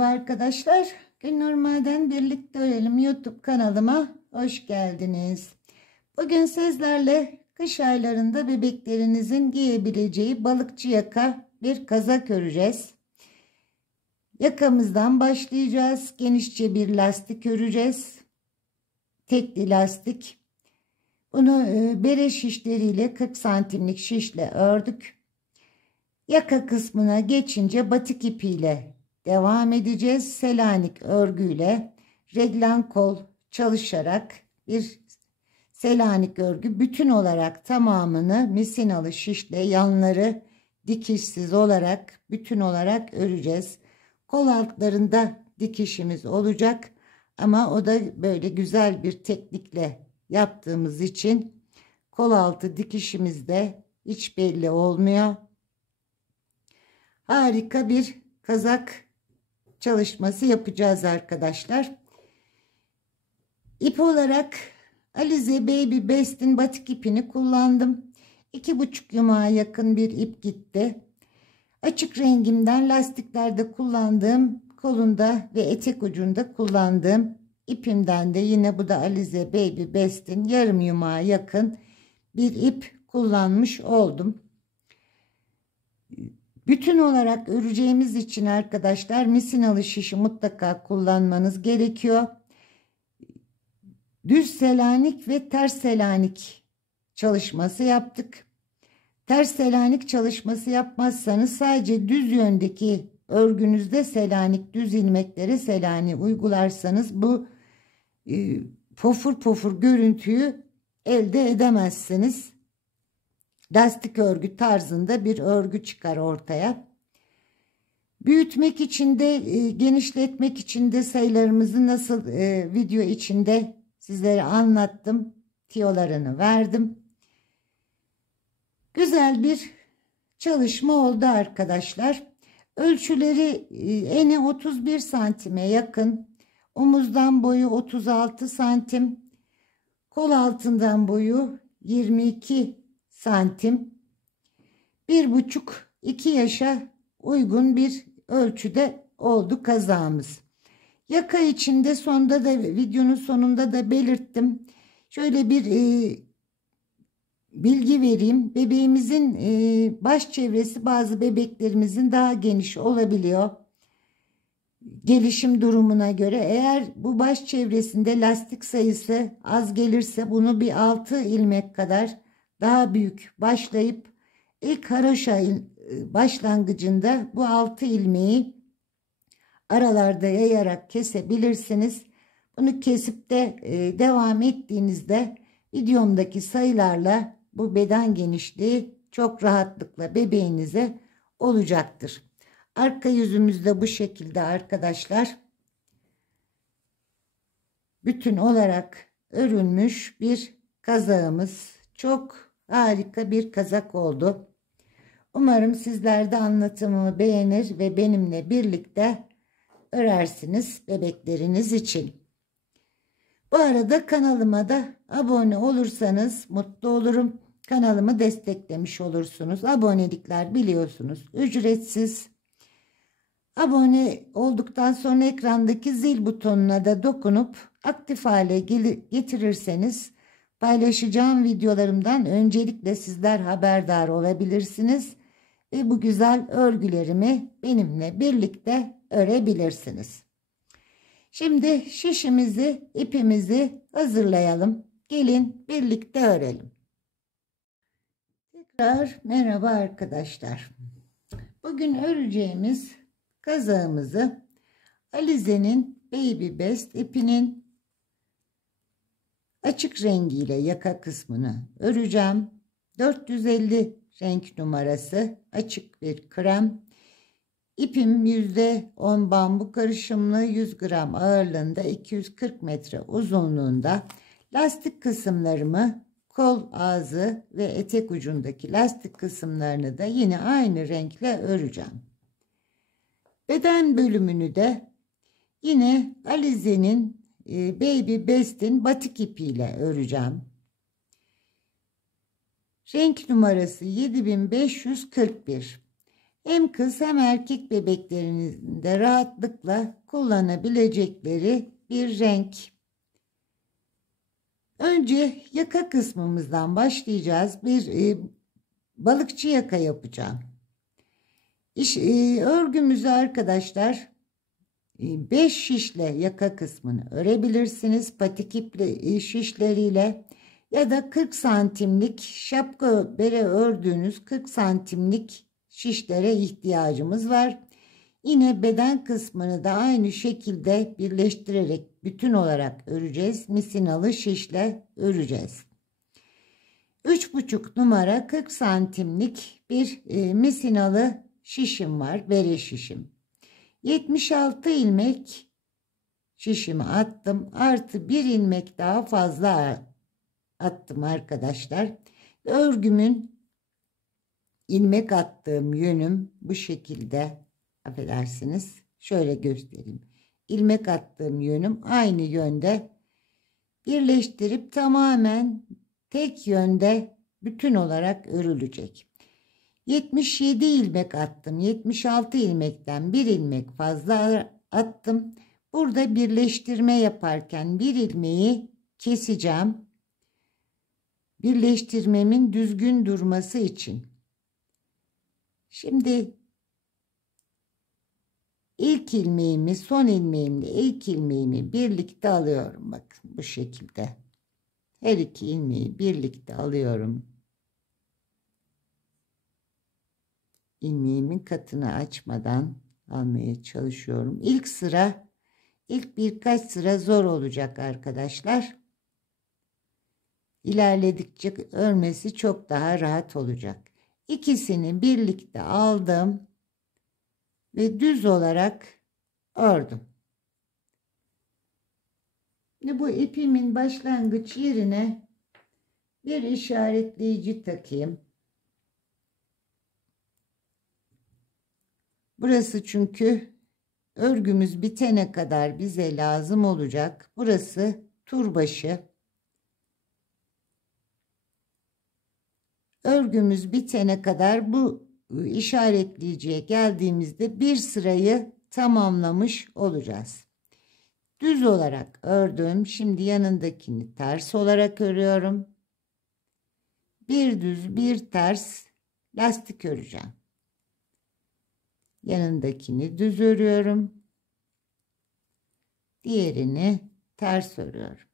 Merhaba arkadaşlar. Günnormal'den birlikte örelim YouTube kanalıma hoş geldiniz. Bugün sizlerle kış aylarında bebeklerinizin giyebileceği balıkçı yaka bir kazak öreceğiz. Yakamızdan başlayacağız. Genişçe bir lastik öreceğiz. Tekli lastik. Bunu bere şişleriyle 40 santimlik şişle ördük. Yaka kısmına geçince batik ipiyle devam edeceğiz. Selanik örgüyle reglan kol çalışarak bir Selanik örgü bütün olarak tamamını misinalı şişle yanları dikişsiz olarak bütün olarak öreceğiz. Kol altlarında dikişimiz olacak ama o da böyle güzel bir teknikle yaptığımız için kol altı dikişimiz de hiç belli olmuyor. Harika bir kazak çalışması yapacağız arkadaşlar. İp olarak Alize Baby Best'in batik ipini kullandım. 2,5 yumağa yakın bir ip gitti. Açık rengimden lastiklerde kullandığım, kolunda ve etek ucunda kullandığım ipimden de yine bu da Alize Baby Best'in yarım yumağa yakın bir ip kullanmış oldum. Bütün olarak öreceğimiz için arkadaşlar misinalı şişi mutlaka kullanmanız gerekiyor. Düz Selanik ve ters Selanik çalışması yaptık. Ters Selanik çalışması yapmazsanız sadece düz yöndeki örgünüzde Selanik düz ilmeklere Selanik uygularsanız bu pofur pofur görüntüyü elde edemezsiniz. Lastik örgü tarzında bir örgü çıkar ortaya. Büyütmek için de genişletmek için de sayılarımızı nasıl video içinde sizlere anlattım. Tiyolarını verdim. Güzel bir çalışma oldu arkadaşlar. Ölçüleri eni 31 santime yakın. Omuzdan boyu 36 santim. Kol altından boyu 22 santim. 1,5-2 yaşa uygun bir ölçüde oldu kazağımız. Yaka içinde sonda da videonun sonunda da belirttim. Şöyle bir bilgi vereyim. Bebeğimizin baş çevresi bazı bebeklerimizin daha geniş olabiliyor. Gelişim durumuna göre eğer bu baş çevresinde lastik sayısı az gelirse bunu bir 6 ilmek kadar daha büyük başlayıp ilk haroşa başlangıcında bu 6 ilmeği aralarda yayarak kesebilirsiniz. Bunu kesip de devam ettiğinizde videomdaki sayılarla bu beden genişliği çok rahatlıkla bebeğinize olacaktır. Arka yüzümüzde bu şekilde arkadaşlar. Bütün olarak örülmüş bir kazağımız. Çok harika bir kazak oldu. Umarım sizler de anlatımımı beğenir ve benimle birlikte örersiniz bebekleriniz için. Bu arada kanalıma da abone olursanız mutlu olurum. Kanalımı desteklemiş olursunuz. Abonelikler biliyorsunuz ücretsiz. Abone olduktan sonra ekrandaki zil butonuna da dokunup aktif hale getirirseniz paylaşacağım videolarımdan öncelikle sizler haberdar olabilirsiniz ve bu güzel örgülerimi benimle birlikte örebilirsiniz. Şimdi şişimizi, ipimizi hazırlayalım. Gelin birlikte örelim. Tekrar merhaba arkadaşlar. Bugün öreceğimiz kazağımızı Alize'nin Baby Best ipinin açık rengiyle yaka kısmını öreceğim. 450 renk numarası açık bir krem. İpim %10 bambu karışımlı 100 gram ağırlığında 240 metre uzunluğunda. Lastik kısımlarımı kol ağzı ve etek ucundaki lastik kısımlarını da yine aynı renkle öreceğim. Beden bölümünü de yine Alize'nin Baby Best'in batik ipiyle öreceğim. Renk numarası 7541. Hem kız hem erkek bebeklerinin de rahatlıkla kullanabilecekleri bir renk. Önce yaka kısmımızdan başlayacağız. Bir balıkçı yaka yapacağım. Örgümüzü arkadaşlar 5 şişle yaka kısmını örebilirsiniz. Patik ipli şişleriyle ya da 40 santimlik şapka bere ördüğünüz 40 santimlik şişlere ihtiyacımız var. Yine beden kısmını da aynı şekilde birleştirerek bütün olarak öreceğiz. Misinalı şişle öreceğiz. 3,5 numara 40 santimlik bir misinalı şişim var. Bere şişim. 76 ilmek şişimi attım. Artı bir ilmek daha fazla attım arkadaşlar. Örgümün ilmek attığım yönüm bu şekilde. Affedersiniz. Şöyle göstereyim. İlmek attığım yönüm aynı yönde birleştirip tamamen tek yönde bütün olarak örülecek. 77 ilmek attım. 76 ilmekten bir ilmek fazla attım. Burada birleştirme yaparken bir ilmeği keseceğim. Birleştirmemin düzgün durması için. Şimdi ilk ilmeğimi, son ilmeğimle ilk ilmeğimi birlikte alıyorum. Bakın bu şekilde. Her iki ilmeği birlikte alıyorum. İlmeğimin katını açmadan almaya çalışıyorum. İlk birkaç sıra zor olacak arkadaşlar. İlerledikçe örmesi çok daha rahat olacak. İkisini birlikte aldım ve düz olarak ördüm. Şimdi bu ipimin başlangıç yerine bir işaretleyici takayım. Burası çünkü örgümüz bitene kadar bize lazım olacak. Burası turbaşı. Örgümüz bitene kadar bu işaretleyiciye geldiğimizde bir sırayı tamamlamış olacağız. Düz olarak ördüm. Şimdi yanındakini ters olarak örüyorum. Bir düz bir ters lastik öreceğim. Yanındakini düz örüyorum. Diğerini ters örüyorum.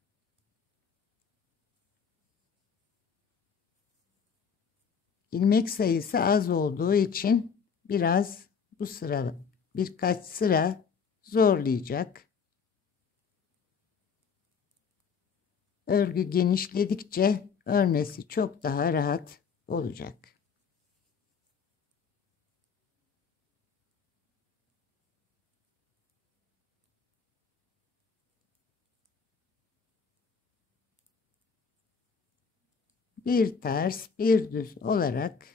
İlmek sayısı az olduğu için biraz bu sıra birkaç sıra zorlayacak. Örgü genişledikçe örmesi çok daha rahat olacak. Bir ters, bir düz olarak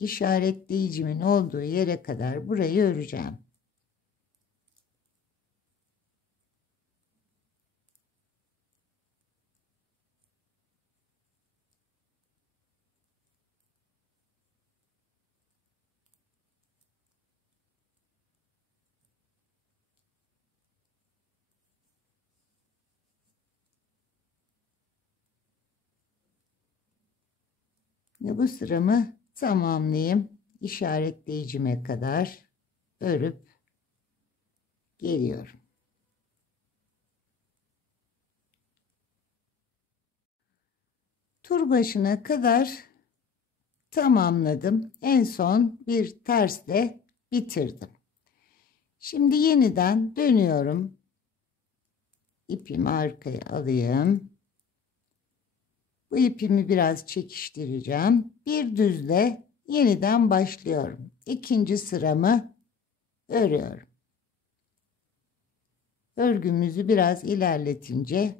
işaretleyicimin olduğu yere kadar burayı öreceğim. Ve bu sıramı tamamlayayım. İşaretleyicime kadar örüp geliyorum. Tur başına kadar tamamladım. En son bir tersle bitirdim. Şimdi yeniden dönüyorum. İpimi arkaya alayım. Bu ipimi biraz çekiştireceğim. Bir düzle yeniden başlıyorum. İkinci sıramı örüyorum. Örgümüzü biraz ilerletince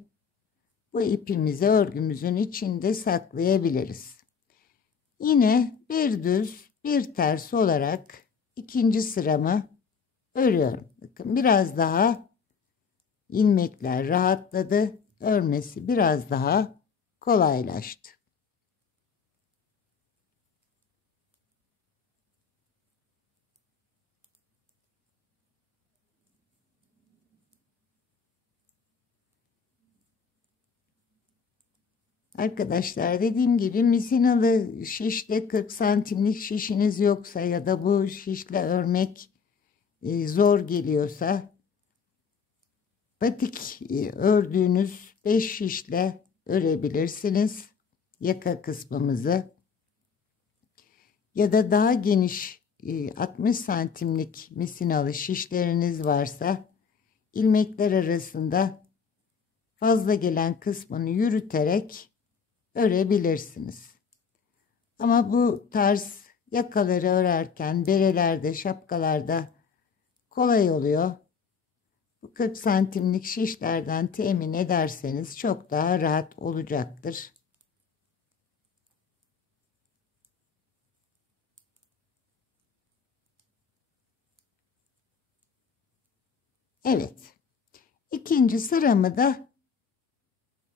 bu ipimizi örgümüzün içinde saklayabiliriz. Yine bir düz bir ters olarak ikinci sıramı örüyorum. Bakın biraz daha ilmekler rahatladı. Örmesi biraz daha kolaylaştı. Arkadaşlar dediğim gibi misinalı şişte 40 santimlik şişiniz yoksa ya da bu şişle örmek zor geliyorsa batik ördüğünüz 5 şişle örebilirsiniz yaka kısmımızı. Ya da daha geniş 60 santimlik misinalı şişleriniz varsa ilmekler arasında fazla gelen kısmını yürüterek örebilirsiniz. Ama bu tarz yakaları örerken berelerde, şapkalarda kolay oluyor. Bu 40 santimlik şişlerden temin ederseniz çok daha rahat olacaktır. Evet. İkinci sıramı da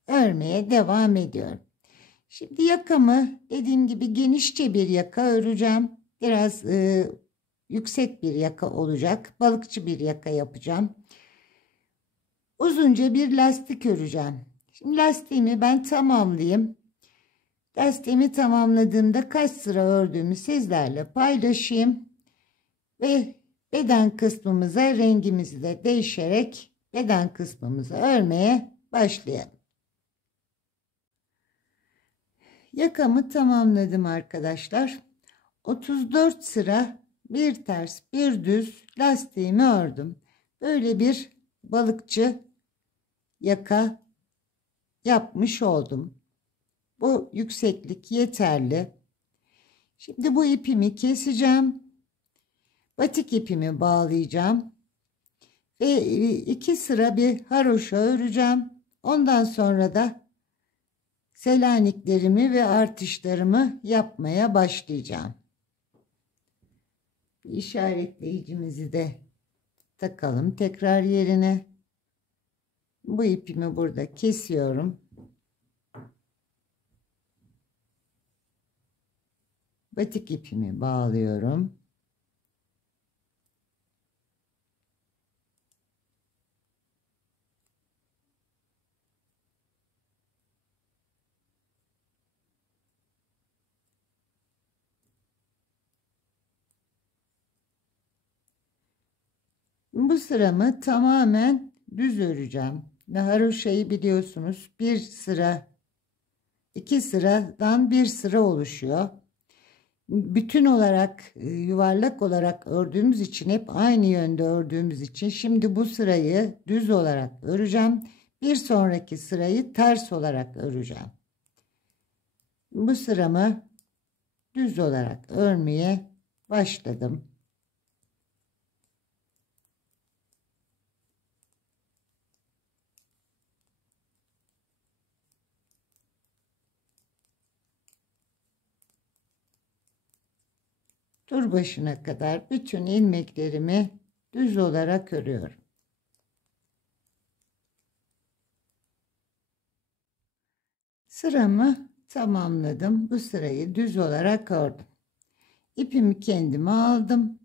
örmeye devam ediyorum. Şimdi yakamı dediğim gibi genişçe bir yaka öreceğim. Biraz yüksek bir yaka olacak. Balıkçı bir yaka yapacağım. Uzunca bir lastik öreceğim. Şimdi lastiğimi ben tamamlayayım. Lastiğimi tamamladığımda kaç sıra ördüğümü sizlerle paylaşayım. Ve beden kısmımıza rengimizi de değişerek beden kısmımızı örmeye başlayalım. Yakamı tamamladım arkadaşlar. 34 sıra bir ters bir düz lastiğimi ördüm. Böyle bir balıkçı yaka yapmış oldum. Bu yükseklik yeterli. Şimdi bu ipimi keseceğim. Batik ipimi bağlayacağım. Ve 2 sıra bir haroşa öreceğim. Ondan sonra da selaniklerimi ve artışlarımı yapmaya başlayacağım. İşaretleyicimizi de takalım tekrar yerine. Bu ipimi burada kesiyorum. Batik ipimi bağlıyorum. Bu sıramı tamamen düz öreceğim. Ve haroşayı biliyorsunuz bir sıra, 2 sıradan bir sıra oluşuyor. Bütün olarak yuvarlak olarak ördüğümüz için hep aynı yönde ördüğümüz için şimdi bu sırayı düz olarak öreceğim. Bir sonraki sırayı ters olarak öreceğim. Bu sıramı düz olarak örmeye başladım. Tur başına kadar bütün ilmeklerimi düz olarak örüyorum. Sıramı tamamladım. Bu sırayı düz olarak ördüm. İpimi kendime aldım.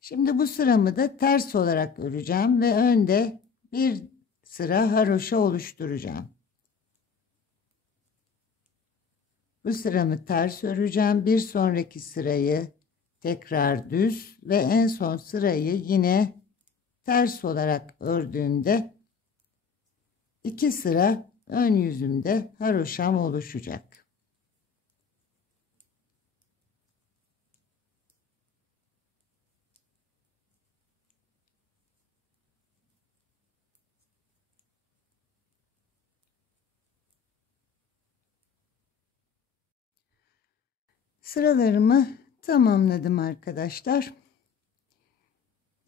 Şimdi bu sıramı da ters olarak öreceğim ve önde bir sıra haroşa oluşturacağım. Bu sıramı ters öreceğim. Bir sonraki sırayı tekrar düz ve en son sırayı yine ters olarak ördüğümde 2 sıra ön yüzümde haroşam oluşacak. Sıralarımı tamamladım arkadaşlar.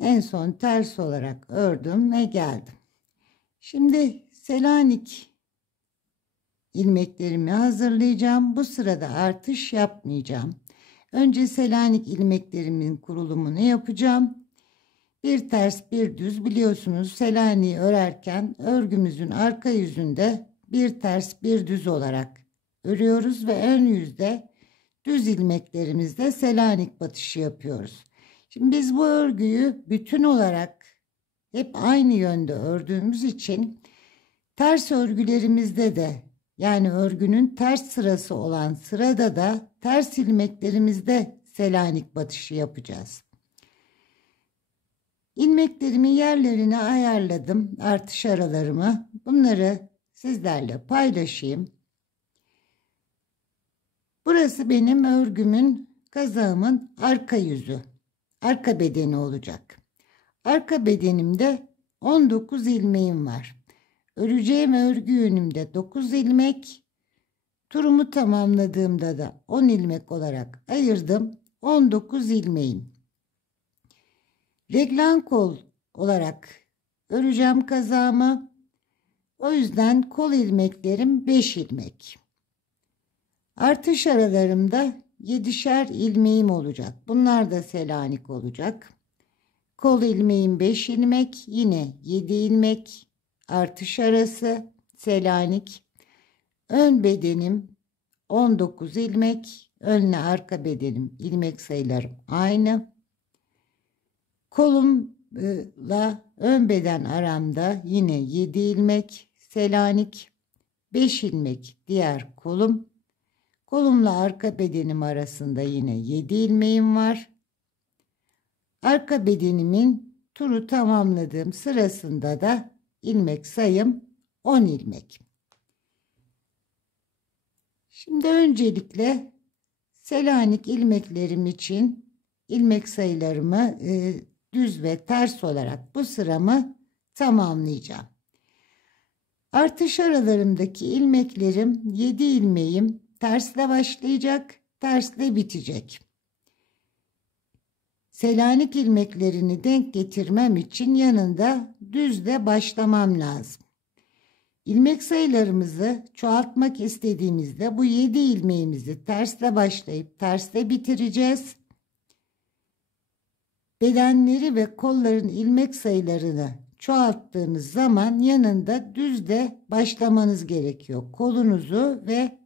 En son ters olarak ördüm ve geldim. Şimdi Selanik ilmeklerimi hazırlayacağım. Bu sırada artış yapmayacağım. Önce Selanik ilmeklerimin kurulumunu yapacağım. Bir ters bir düz, biliyorsunuz Selanik'i örerken örgümüzün arka yüzünde bir ters bir düz olarak örüyoruz ve ön yüzde düz ilmeklerimizde Selanik batışı yapıyoruz. Şimdi biz bu örgüyü bütün olarak hep aynı yönde ördüğümüz için ters örgülerimizde de yani örgünün ters sırası olan sırada da ters ilmeklerimizde Selanik batışı yapacağız. İlmeklerimin yerlerini ayarladım, artış aralarımı. Bunları sizlerle paylaşayım. Burası benim örgümün, kazağımın arka yüzü, arka bedeni olacak. Arka bedenimde 19 ilmeğim var. Öreceğim örgü yönümde 9 ilmek, turumu tamamladığımda da 10 ilmek olarak ayırdım. 19 ilmeğim. Reglan kol olarak öreceğim kazağımı. O yüzden kol ilmeklerim 5 ilmek. Artış aralarımda 7'şer ilmeğim olacak. Bunlar da Selanik olacak. Kol ilmeğim 5 ilmek, yine 7 ilmek. Artış arası Selanik. Ön bedenim 19 ilmek. Önle arka bedenim ilmek sayılarım aynı. Kolumla ön beden aramda yine 7 ilmek Selanik. 5 ilmek diğer kolum. Kolumla arka bedenim arasında yine 7 ilmeğim var. Arka bedenimin turu tamamladığım sırasında da ilmek sayım 10 ilmek. Şimdi öncelikle Selanik ilmeklerim için ilmek sayılarımı düz ve ters olarak bu sıramı tamamlayacağım. Artış aralarındaki ilmeklerim 7 ilmeğim tersle başlayacak, tersle bitecek. Selanik ilmeklerini denk getirmem için yanında düzle başlamam lazım. İlmek sayılarımızı çoğaltmak istediğimizde bu 7 ilmeğimizi tersle başlayıp tersle bitireceğiz. Bedenleri ve kolların ilmek sayılarını çoğalttığınız zaman yanında düzle başlamanız gerekiyor. Kolunuzu ve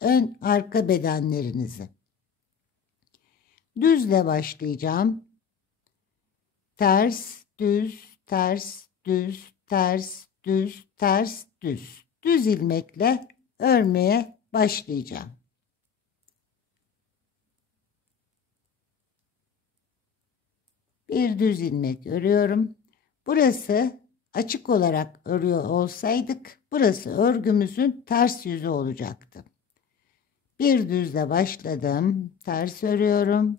ön arka bedenlerinizi. Düzle başlayacağım. Ters, düz, ters, düz, ters, düz, ters, düz. Düz ilmekle örmeye başlayacağım. Bir düz ilmek örüyorum. Burası açık olarak örüyor olsaydık burası örgümüzün ters yüzü olacaktı. Bir düzle başladım. Ters örüyorum.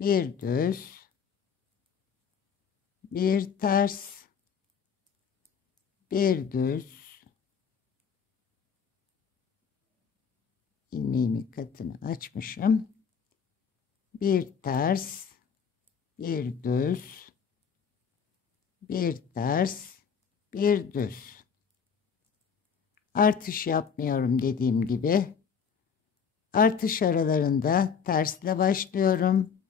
Bir düz. Bir ters. Bir düz. İlmeğimin katını açmışım. Bir ters. Bir düz. Bir ters. Bir düz. Artış yapmıyorum dediğim gibi. Artış aralarında tersle başlıyorum.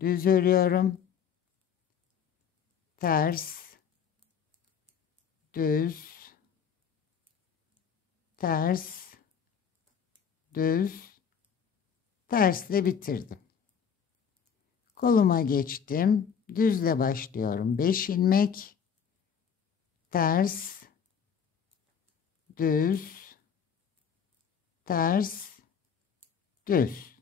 Düz örüyorum. Ters, düz, ters, düz, tersle bitirdim. Koluma geçtim. Düzle başlıyorum. 5 ilmek, ters, düz, ters, düz.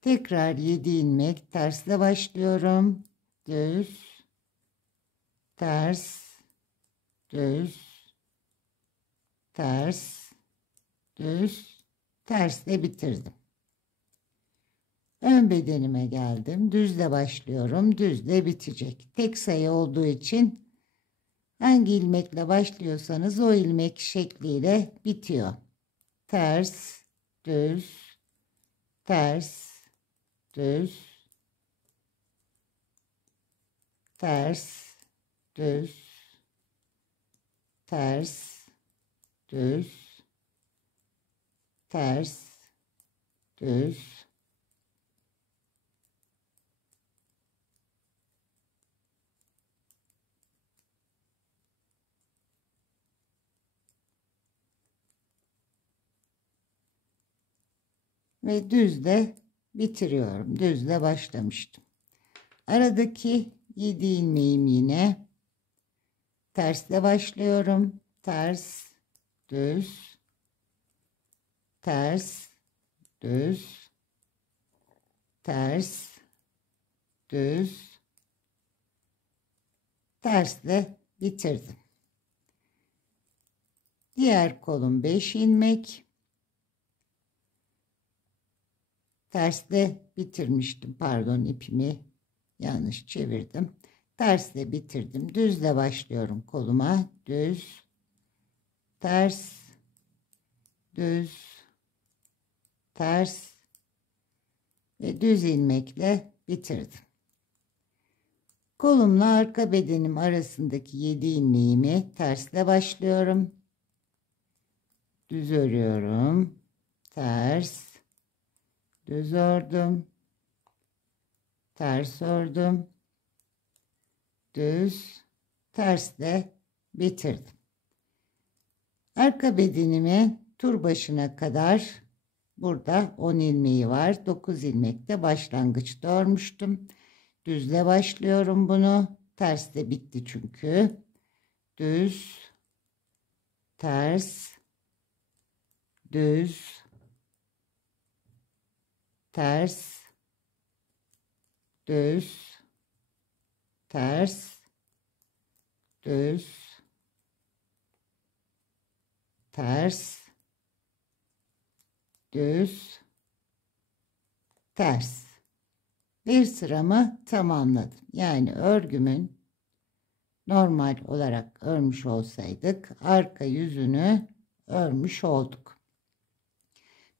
Tekrar 7 ilmek tersle başlıyorum. Düz, ters, düz, ters, düz, tersle bitirdim. Ön bedenime geldim. Düzle başlıyorum. Düzle bitecek. Tek sayı olduğu için hangi ilmekle başlıyorsanız o ilmek şekliyle bitiyor. Ters, düz, ters, düz, ters, düz, ters, düz, ters, düz, ve düzle bitiriyorum. Düzle başlamıştım. Aradaki 7 ilmeğim yine Tersle başlıyorum. Ters, düz, ters, düz, ters, düz, tersle bitirdim. Diğer kolum 5 ilmek. Tersle bitirmiştim. Pardon, ipimi yanlış çevirdim. Tersle bitirdim. Düzle başlıyorum koluma. Düz, ters, düz, ters ve düz ilmekle bitirdim. Kolumla arka bedenim arasındaki 7 ilmeğimi tersle başlıyorum. Düz örüyorum. Ters, düz ördüm. Ters ördüm. Düz, tersle bitirdim. Arka bedenime tur başına kadar burada 10 ilmeği var. 9 ilmek de başlangıçta örmüştüm. Düzle başlıyorum bunu. Tersle bitti çünkü. Düz, ters, düz, ters, düz, ters, düz, ters, düz, ters. Bir sıramı tamamladım. Yani örgümün normal olarak örmüş olsaydık arka yüzünü örmüş olduk.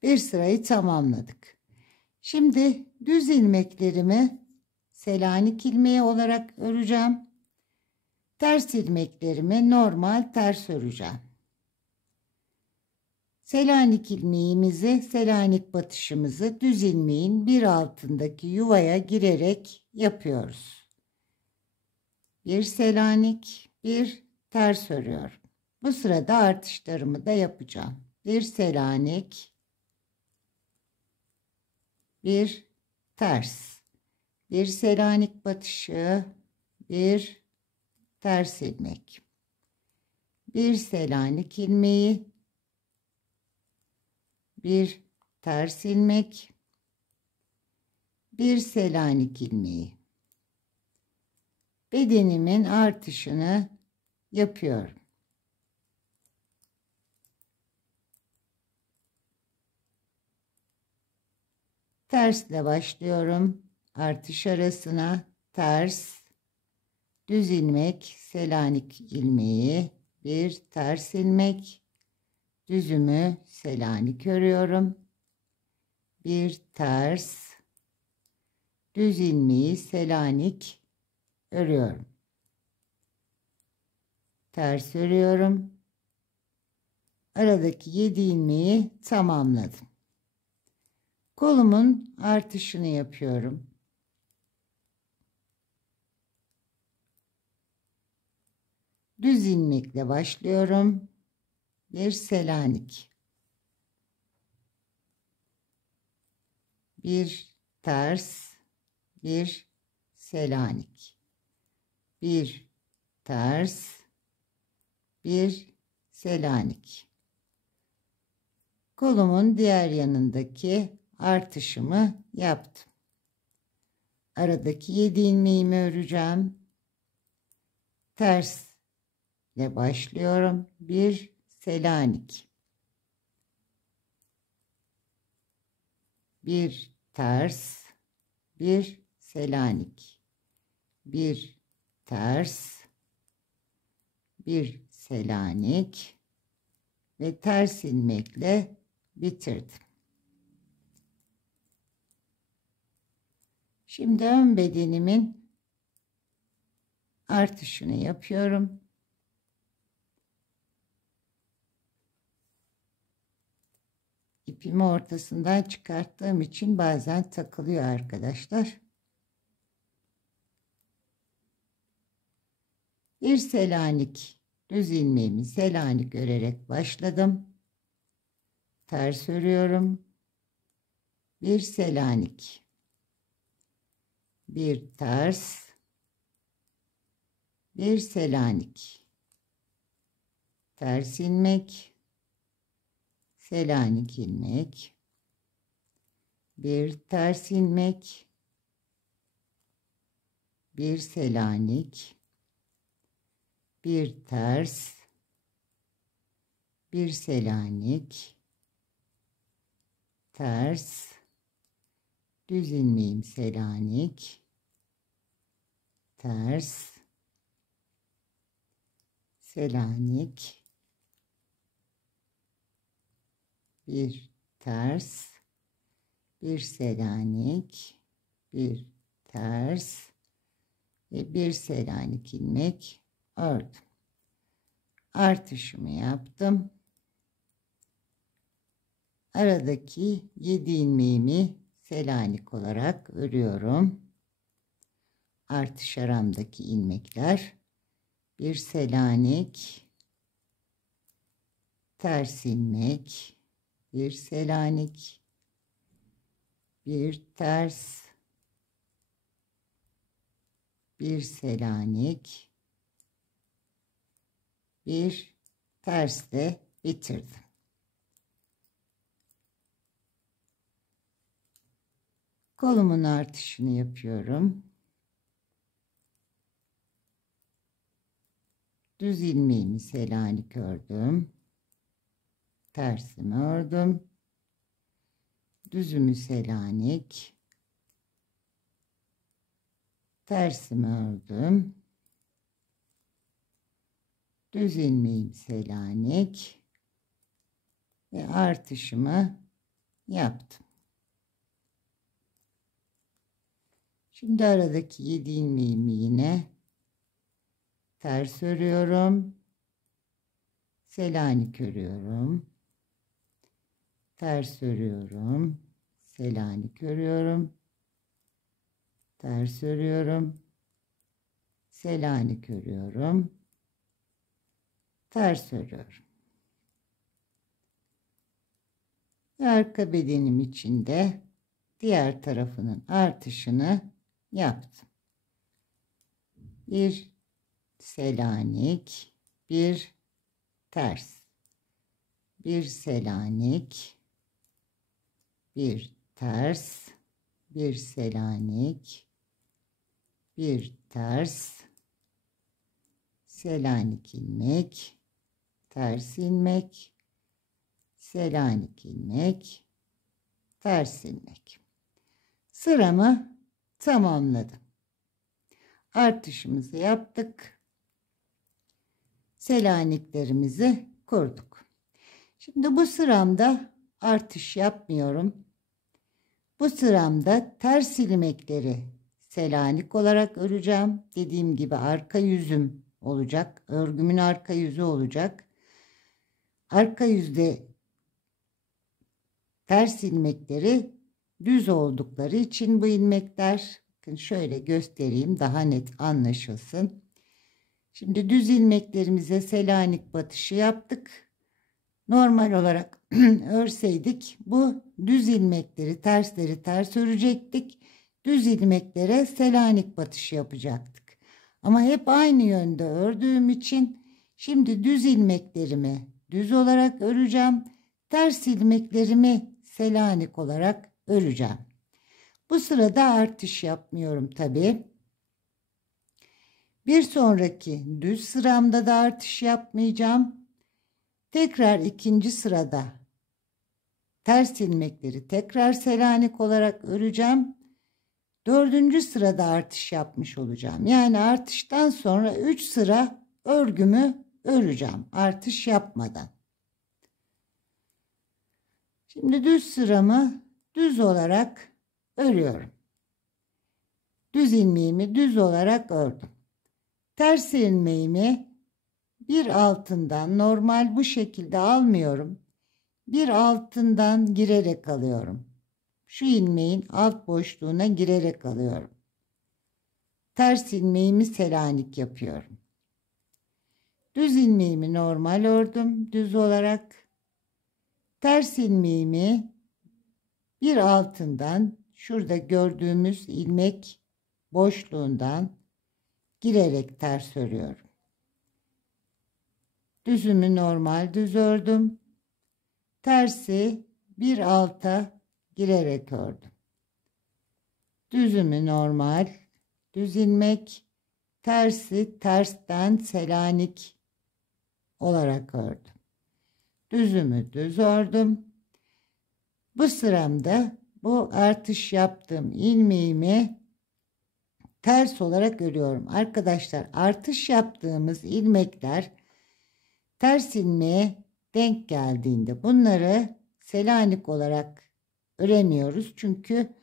Bir sırayı tamamladık. Şimdi düz ilmeklerimi Selanik ilmeği olarak öreceğim. Ters ilmeklerimi normal ters öreceğim. Selanik ilmeğimizi, Selanik batışımızı düz ilmeğin bir altındaki yuvaya girerek yapıyoruz. Bir Selanik, bir ters örüyorum. Bu sırada artışlarımı da yapacağım. Bir Selanik, bir ters, bir Selanik batışı, bir ters ilmek, bir Selanik ilmeği, bir ters ilmek, bir Selanik ilmeği. Bedenimin artışını yapıyorum. Tersle başlıyorum. Artış arasına ters, düz ilmek, Selanik ilmeği, bir ters ilmek, düzümü Selanik örüyorum. Bir ters, düz ilmeği Selanik örüyorum. Ters örüyorum. Aradaki 7 ilmeği tamamladım. Kolumun artışını yapıyorum. Düz ilmekle başlıyorum. Bir Selanik. Bir ters, bir Selanik. Bir ters, bir Selanik. Kolumun diğer yanındaki artışımı yaptım. Aradaki 7 ilmeğimi öreceğim. Ters ile başlıyorum. Bir Selanik. Bir ters, bir Selanik. Bir ters, bir Selanik ve ters ilmekle bitirdim. Şimdi ön bedenimin artışını yapıyorum. İpimi ortasından çıkarttığım için bazen takılıyor arkadaşlar. Bir Selanik, düz ilmeğimi Selanik örerek başladım. Ters örüyorum. Bir Selanik. Bir ters. Bir Selanik. ters ilmek, Selanik ilmek, bir ters ilmek, bir Selanik, bir ters, bir Selanik, ters, düz ilmeğim Selanik, ters, Selanik, bir ters, bir Selanik, bir ters ve bir Selanik ilmek ördüm. Artışımı yaptım. Aradaki 7 ilmeğimi Selanik olarak örüyorum. Artış aramdaki ilmekler, bir Selanik, ters ilmek, bir Selanik, bir ters, bir Selanik, bir ters de bitirdim. Kolumun artışını yapıyorum. Düz ilmeğimi Selanik ördüm. Tersimi ördüm. Düzümü Selanik. Tersimi ördüm. Düz ilmeğim Selanik. Ve artışımı yaptım. Şimdi aradaki 7 ilmeğimi yine ters örüyorum. Selanik örüyorum. Ters örüyorum. Selanik örüyorum. Ters örüyorum. Selanik örüyorum. Ters örüyorum. Ve arka bedenim için de diğer tarafının artışını yaptım. Bir Selanik, bir ters, bir Selanik, bir ters, bir Selanik, bir ters, Selanik ilmek, ters ilmek, Selanik ilmek, ters ilmek. Sıramı tamamladım. Artışımızı yaptık. Selaniklerimizi kurduk. Şimdi bu sıramda artış yapmıyorum. Bu sıramda ters ilmekleri Selanik olarak öreceğim. Dediğim gibi arka yüzüm olacak. Örgümün arka yüzü olacak. Arka yüzde ters ilmekleri düz oldukları için bu ilmekler, bakın şöyle göstereyim daha net anlaşılsın. Şimdi düz ilmeklerimize Selanik batışı yaptık. Normal olarak örseydik bu düz ilmekleri, tersleri ters örecektik. Düz ilmeklere Selanik batışı yapacaktık. Ama hep aynı yönde ördüğüm için şimdi düz ilmeklerimi düz olarak öreceğim. Ters ilmeklerimi Selanik olarak öreceğim. Bu sırada artış yapmıyorum tabii. Bir sonraki düz sıramda da artış yapmayacağım. Tekrar ikinci sırada ters ilmekleri tekrar Selanik olarak öreceğim. Dördüncü sırada artış yapmış olacağım. Yani artıştan sonra 3 sıra örgümü öreceğim. Artış yapmadan. Şimdi düz sıramı düz olarak örüyorum. Düz ilmeğimi düz olarak ördüm. Ters ilmeğimi bir altından normal bu şekilde almıyorum. Bir altından girerek alıyorum. Şu ilmeğin alt boşluğuna girerek alıyorum. Ters ilmeğimi Selanik yapıyorum. Düz ilmeğimi normal ördüm düz olarak. Ters ilmeğimi bir altından şurada gördüğümüz ilmek boşluğundan girerek ters örüyorum. Düzümü normal düz ördüm. Tersi bir alta girerek ördüm. Düzümü normal düz ilmek, tersi tersten Selanik olarak ördüm. Düzümü düz ördüm. Bu sıramda bu artış yaptığım ilmeğimi ters olarak örüyorum. Arkadaşlar, artış yaptığımız ilmekler ters ilmeğe denk geldiğinde bunları Selanik olarak öremiyoruz. Çünkü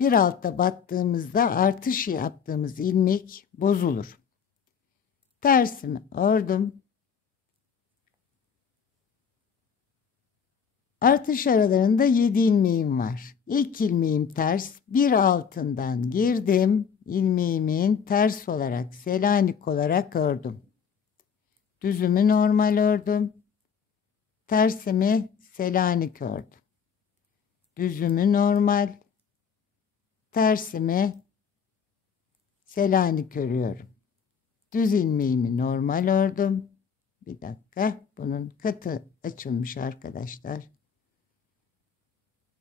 bir alta battığımızda artış yaptığımız ilmek bozulur. Tersimi ördüm. Artış aralarında 7 ilmeğim var. İlk ilmeğim ters. Bir altından girdim. İlmeğimin ters olarak Selanik olarak ördüm. Düzümü normal ördüm. Tersimi Selanik ördüm. Düzümü normal. Tersimi Selanik örüyorum. Düz ilmeğimi normal ördüm. Bir dakika. Bunun katı açılmış arkadaşlar.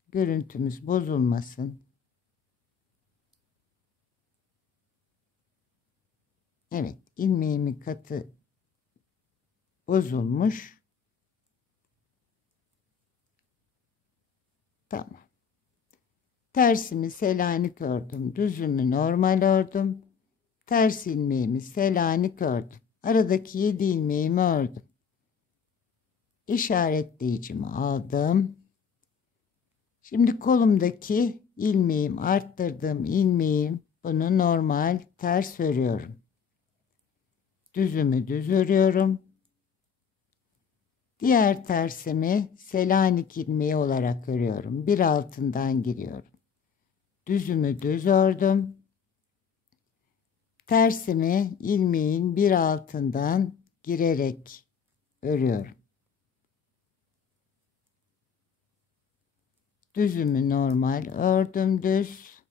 Görüntümüz bozulmasın. Evet, ilmeğimin katı bozulmuş. Tamam. Tersimi Selanik ördüm. Düzümü normal ördüm. Ters ilmeğimi Selanik ördüm. Aradaki 7 ilmeğimi ördüm. İşaretleyicimi aldım. Şimdi kolumdaki ilmeğim, arttırdığım ilmeğim, bunu normal ters örüyorum. Düzümü düz örüyorum. Diğer tersimi Selanik ilmeği olarak örüyorum. Bir altından giriyorum. Düzümü düz ördüm. Tersimi ilmeğin bir altından girerek örüyorum. Düzümü normal ördüm düz.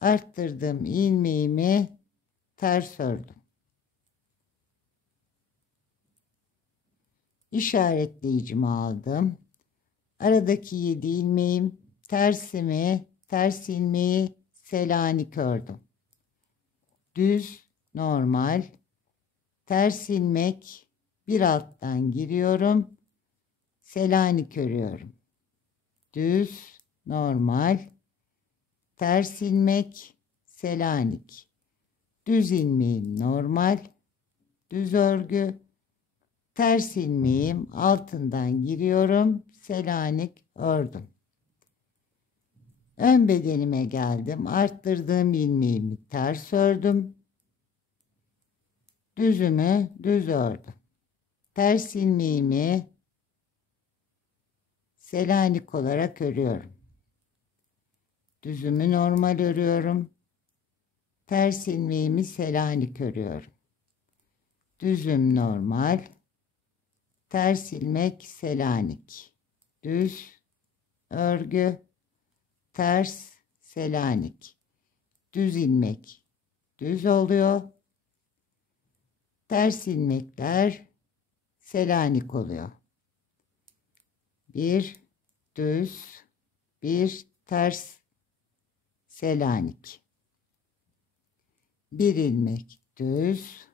Arttırdığım ilmeğimi ters ördüm. İşaretleyicimi aldım. Aradaki 7 ilmeğim, tersimi, ters ilmeği Selanik ördüm. Düz, normal, ters ilmek, bir alttan giriyorum. Selanik örüyorum. Düz, normal, ters ilmek, Selanik. Düz ilmeğim normal, düz örgü, ters ilmeğim altından giriyorum. Selanik ördüm. Ön bedenime geldim. Arttırdığım ilmeğimi ters ördüm. Düzümü düz ördüm. Ters ilmeğimi Selanik olarak örüyorum. Düzümü normal örüyorum. Ters ilmeğimi Selanik örüyorum. Düzüm normal. Ters ilmek Selanik. Düz örgü, ters Selanik. Düz ilmek düz oluyor. Ters ilmekler Selanik oluyor. Bir düz, bir ters Selanik. Bir ilmek düz,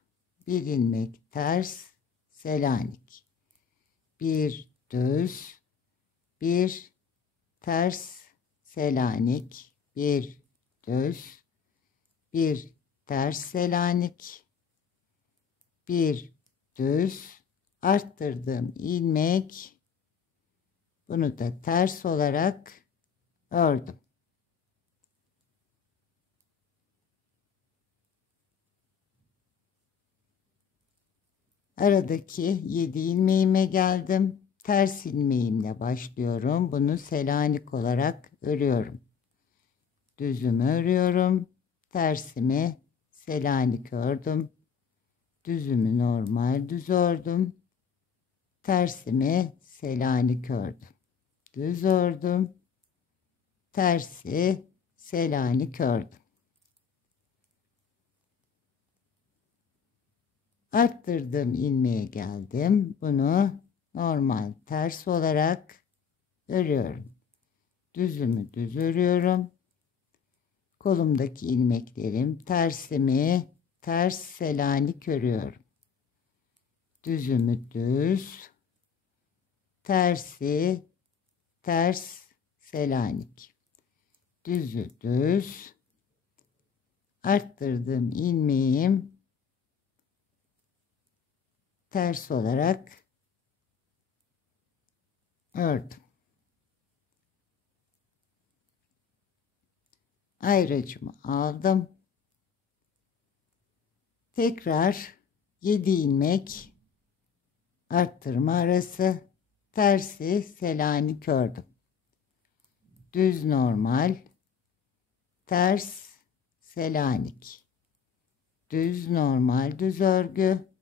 bir ilmek ters Selanik. Bir düz, bir ters Selanik, bir düz, bir ters Selanik, bir düz, arttırdığım ilmek, bunu da ters olarak ördüm. Aradaki 7 ilmeğime geldim. Ters ilmeğimle başlıyorum. Bunu Selanik olarak örüyorum. Düzümü örüyorum. Tersimi Selanik ördüm. Düzümü normal düz ördüm. Tersimi Selanik ördüm. Düz ördüm. Tersi Selanik ördüm. Arttırdığım ilmeğe geldim. Bunu normal ters olarak örüyorum. Düzümü düz örüyorum. Kolumdaki ilmeklerim tersimi ters Selanik örüyorum. Düzümü düz, tersi ters Selanik. Düzü düz, arttırdığım ilmeğim ters olarak ördüm. Ayracımı aldım. Tekrar 7 ilmek arttırma arası tersi Selanik ördüm. Düz normal, ters Selanik. Düz normal düz örgü,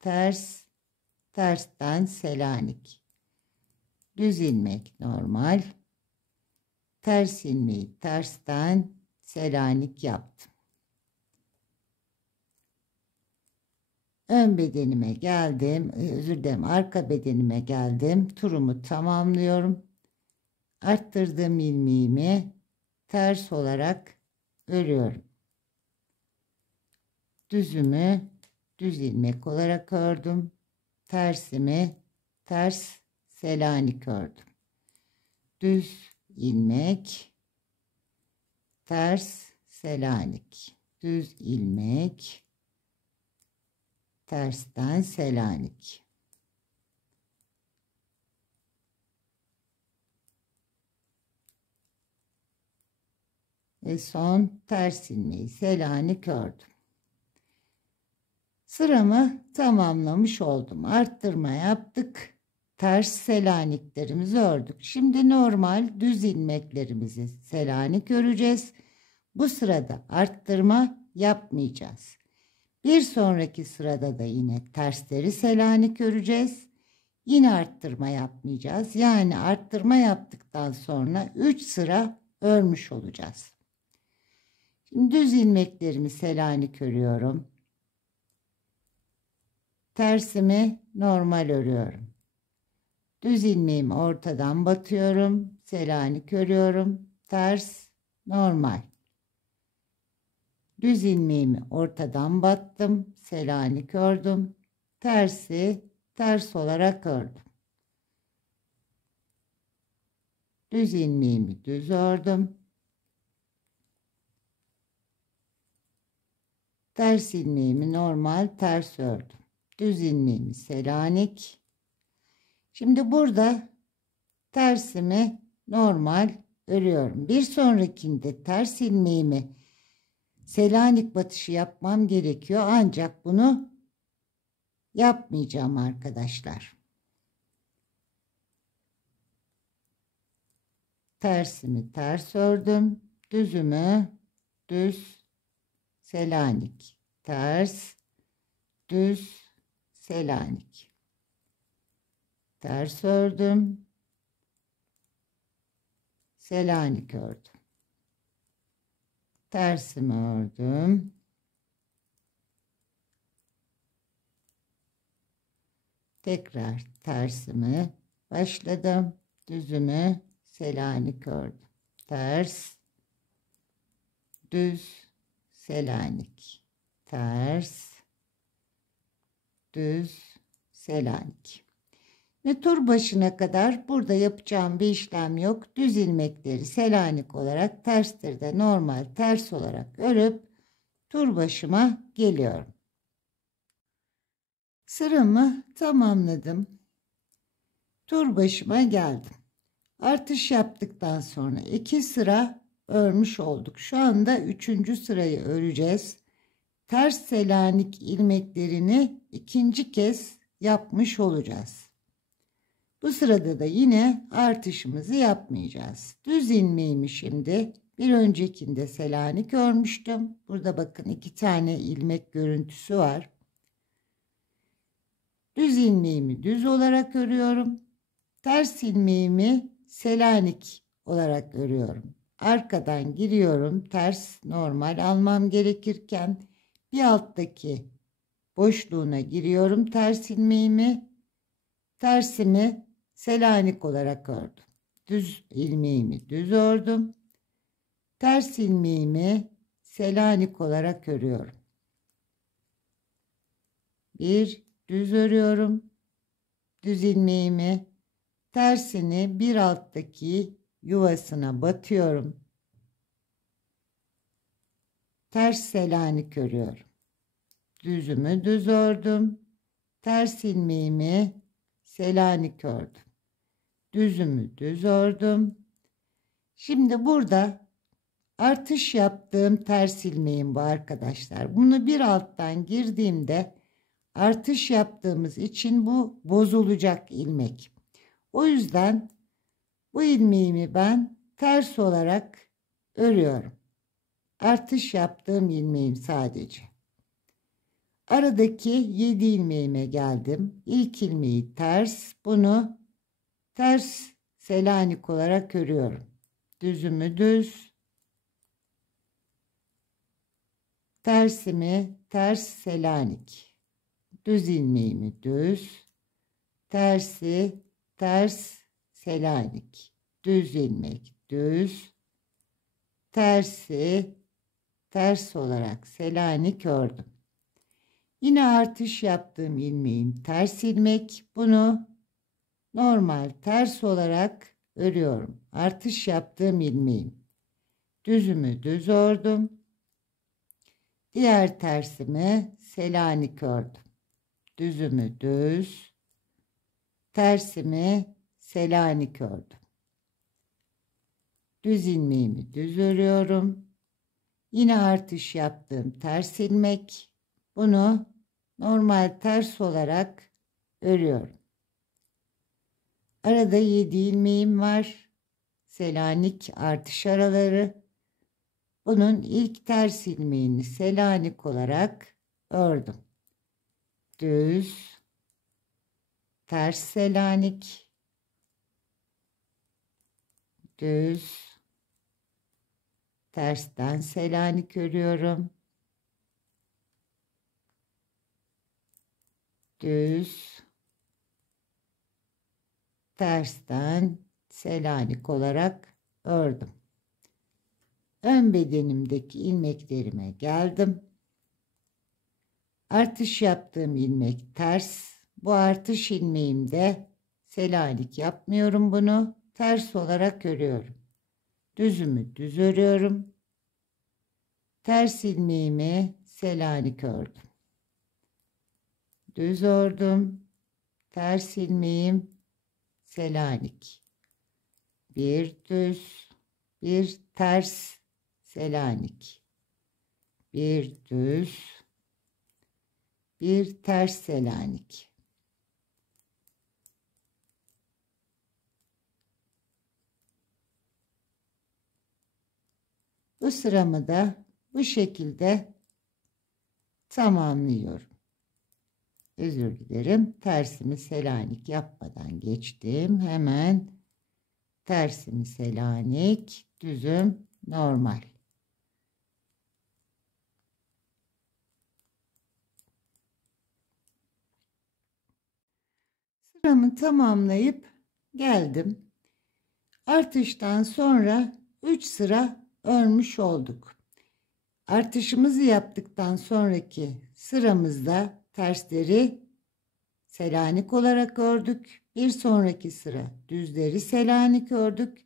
ters tersten Selanik. Düz ilmek normal, ters ilmeği tersten Selanik yaptım. Ön bedenime geldim, özür dilerim, arka bedenime geldim. Turumu tamamlıyorum. Arttırdığım ilmeğimi ters olarak örüyorum. Düzümü düz ilmek olarak ördüm. Tersimi ters Selanik ördüm. Düz ilmek, ters Selanik. Düz ilmek, tersten Selanik. Ve son ters ilmeği Selanik ördüm. Sıramı tamamlamış oldum. Arttırma yaptık. Ters Selaniklerimizi ördük. Şimdi normal düz ilmeklerimizi Selanik öreceğiz. Bu sırada arttırma yapmayacağız. Bir sonraki sırada da yine tersleri Selanik öreceğiz. Yine arttırma yapmayacağız. Yani arttırma yaptıktan sonra 3 sıra örmüş olacağız. Şimdi düz ilmeklerimi Selanik örüyorum. Tersimi normal örüyorum. Düz ilmeğimi ortadan batıyorum. Selanik örüyorum. Ters, normal. Düz ilmeğimi ortadan battım. Selanik ördüm. Tersi ters olarak ördüm. Düz ilmeğimi düz ördüm. Ters ilmeğimi normal ters ördüm. Düz ilmeğimi Selanik. Şimdi burada tersimi normal örüyorum. Bir sonrakinde ters ilmeğimi Selanik batışı yapmam gerekiyor. Ancak bunu yapmayacağım arkadaşlar. Tersimi ters ördüm. Düzümü düz Selanik. Ters, düz Selanik. Ters ördüm. Selanik ördüm. Tersimi ördüm. Tekrar tersimi başladım. Düzümü Selanik ördüm. Ters, düz Selanik. Ters, düz Selanik. Ve tur başına kadar burada yapacağım bir işlem yok. Düz ilmekleri Selanik olarak, tersleri de normal ters olarak örüp tur başıma geliyorum. Sıramı tamamladım. Tur başıma geldim. Artış yaptıktan sonra 2 sıra örmüş olduk. Şu anda 3. sırayı öreceğiz. Ters Selanik ilmeklerini 2. kez yapmış olacağız. Bu sırada da yine artışımızı yapmayacağız. Düz ilmeğimi şimdi bir öncekinde Selanik örmüştüm. Burada bakın 2 tane ilmek görüntüsü var. Düz ilmeğimi düz olarak örüyorum. Ters ilmeğimi Selanik olarak örüyorum. Arkadan giriyorum. Ters normal almam gerekirken bir alttaki boşluğuna giriyorum ters ilmeğimi. Tersimi Selanik olarak ördüm. Düz ilmeğimi düz ördüm. Ters ilmeğimi Selanik olarak örüyorum. Bir düz örüyorum. Düz ilmeğimi tersini bir alttaki yuvasına batıyorum. Ters Selanik örüyorum. Düzümü düz ördüm. Ters ilmeğimi Selanik ördüm. Düzümü düz ördüm. Şimdi burada artış yaptığım ters ilmeğim bu arkadaşlar. Bunu bir alttan girdiğimde artış yaptığımız için bu bozulacak ilmek. O yüzden bu ilmeğimi ben ters olarak örüyorum. Artış yaptığım ilmeğim sadece. Aradaki 7 ilmeğime geldim. İlk ilmeği ters. Bunu ters Selanik olarak örüyorum. Düzümü düz. Tersimi ters Selanik. Düz ilmeğimi düz. Tersi ters Selanik. Düz ilmek düz. Tersi ters olarak Selanik ördüm. Yine artış yaptığım ilmeğin ters ilmek. Bunu normal ters olarak örüyorum. Artış yaptığım ilmeğim. Düzümü düz ördüm. Diğer tersimi Selanik ördüm. Düzümü düz. Tersimi Selanik ördüm. Düz ilmeğimi düz örüyorum. Yine artış yaptığım ters ilmek. Bunu normal ters olarak örüyorum. Arada 7 ilmeğim var. Selanik artış araları. Bunun ilk ters ilmeğini Selanik olarak ördüm. Düz, ters Selanik, düz, tersten Selanik örüyorum. Düz, tersten Selanik olarak ördüm. Ön bedenimdeki ilmeklerime geldim. Artış yaptığım ilmek ters. Bu artış ilmeğimde Selanik yapmıyorum bunu. Ters olarak örüyorum. Düzümü düz örüyorum. Ters ilmeğimi Selanik ördüm. Düz ördüm. Ters ilmeğim Selanik. Bir düz, bir ters Selanik. Bir düz, bir ters Selanik. Bu sıramı da bu şekilde tamamlıyorum. Özür dilerim. Tersimi Selanik yapmadan geçtim. Hemen tersimi Selanik, düzüm normal. Sıramı tamamlayıp geldim. Artıştan sonra 3 sıra örmüş olduk. Artışımızı yaptıktan sonraki sıramızda tersleri Selanik olarak ördük. Bir sonraki sıra düzleri Selanik ördük.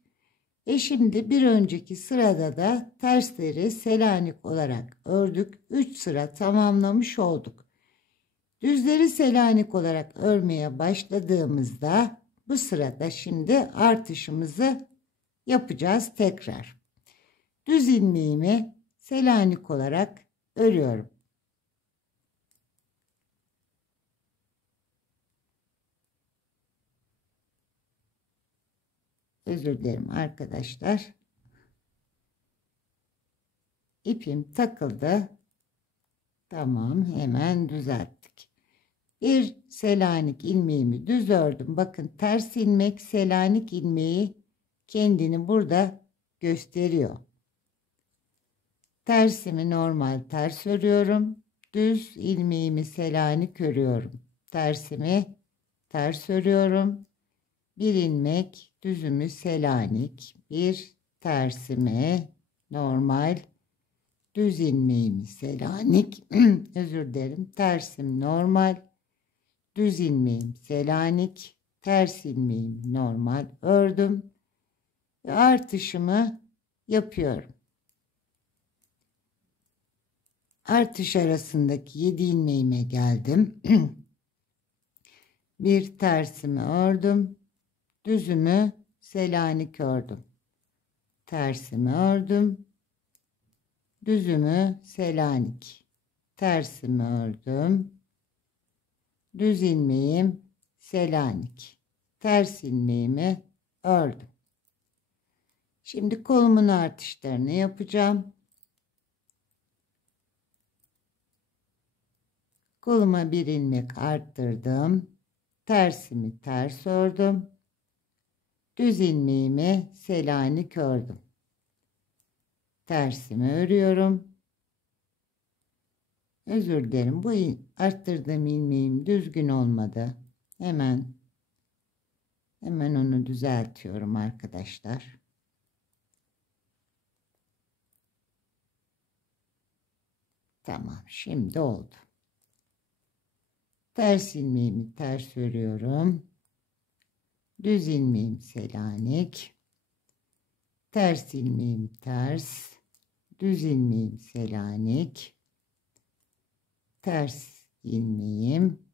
Şimdi bir önceki sırada da tersleri Selanik olarak ördük. 3 sıra tamamlamış olduk. Düzleri Selanik olarak örmeye başladığımızda bu sırada şimdi artışımızı yapacağız tekrar. Düz ilmeğimi Selanik olarak örüyorum. Özür dilerim arkadaşlar. İpim takıldı. Tamam, hemen düzelttik. Bir Selanik ilmeğimi düz ördüm. Bakın ters ilmek Selanik ilmeği kendini burada gösteriyor. Tersimi normal ters örüyorum. düz ilmeğimi Selanik örüyorum. Tersimi ters örüyorum. Bir ilmek düzümü Selanik, bir tersimi normal, düz ilmeğimi Selanik, özür dilerim, tersim normal, düz ilmeğim Selanik, ters ilmeğim normal ördüm ve artışımı yapıyorum. Artış arasındaki 7 ilmeğime geldim. Bir tersimi ördüm. Düzümü Selanik ördüm. Tersimi ördüm. Düzümü Selanik. Tersimi ördüm. Düz ilmeğim Selanik. Ters ilmeğimi ördüm. Şimdi kolumun artışlarını yapacağım. Koluma bir ilmek arttırdım. Tersimi ters ördüm. Düz ilmeğimi Selanik ördüm. Tersimi örüyorum. Özür dilerim. Bu arttırdığım ilmeğim düzgün olmadı. Hemen onu düzeltiyorum arkadaşlar. Tamam, şimdi oldu. Ters ilmeğimi ters örüyorum. Düz ilmeğim Selanik. Ters ilmeğim ters. Düz ilmeğim Selanik. Ters ilmeğim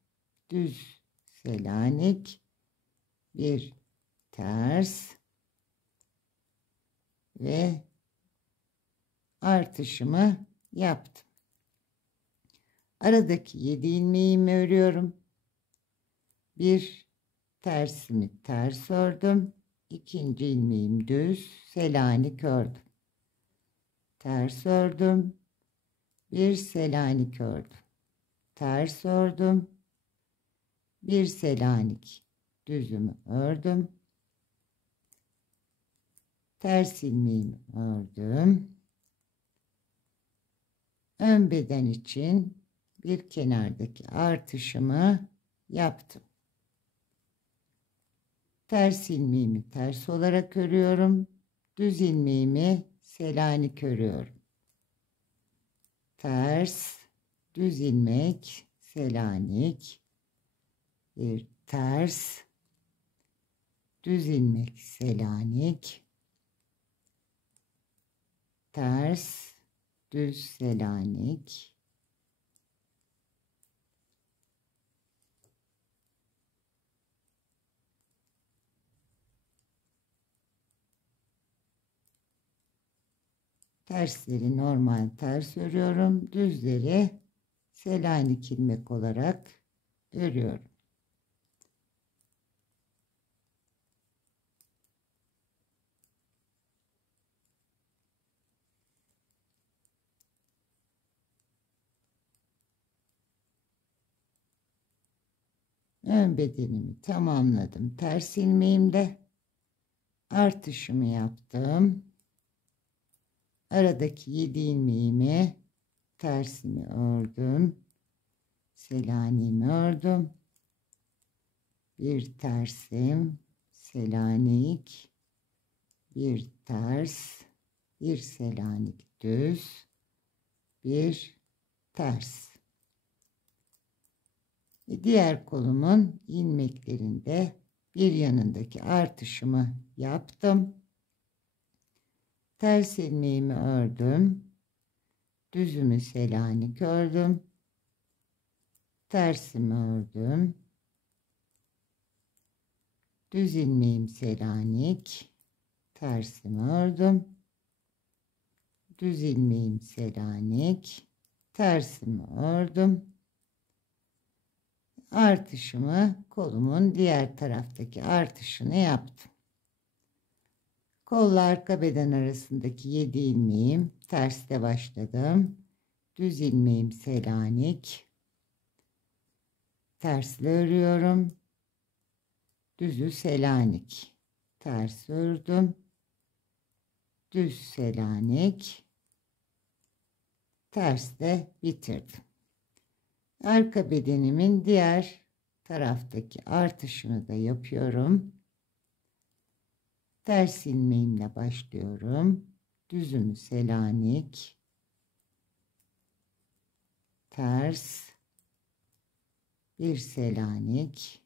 düz Selanik. Bir ters ve artışımı yaptım. Aradaki 7 ilmeğimi örüyorum. Bir tersimi ters ördüm. İkinci ilmeğim düz Selanik ördüm. Ters ördüm. Bir Selanik ördüm. Ters ördüm. Bir Selanik düzümü ördüm. Ters ilmeğimi ördüm. Ön beden için bir kenardaki artışımı yaptım. Ters ilmeğimi ters olarak örüyorum. Düz ilmeğimi Selanik örüyorum. Ters, düz ilmek, Selanik, bir ters, düz ilmek, Selanik, ters, düz Selanik, tersleri normal ters örüyorum. Düzleri Selanik ilmek olarak örüyorum. Ön bedenimi tamamladım. Ters ilmeğimde artışımı yaptım. Aradaki 7 ilmeğimi tersini ördüm. Selanik'imi ördüm. Bir tersim, Selanik, bir ters, bir Selanik düz, bir ters. Ve diğer kolumun ilmeklerinde bir yanındaki artışımı yaptım. Ters ilmeğimi ördüm. Düzümü Selanik ördüm. Tersimi ördüm. Düz ilmeğim Selanik. Tersimi ördüm. Düz ilmeğim Selanik. Tersimi ördüm. Artışımı kolumun diğer taraftaki artışını yaptım. Kolla arka beden arasındaki 7 ilmeğim terste başladım. Düz ilmeğim Selanik. Tersle örüyorum. Düzü Selanik. Ters ördüm. Düz Selanik. Ters de bitirdim. Arka bedenimin diğer taraftaki artışını da yapıyorum. Ters ilmeğimle başlıyorum. Düzümü Selanik, ters, bir Selanik,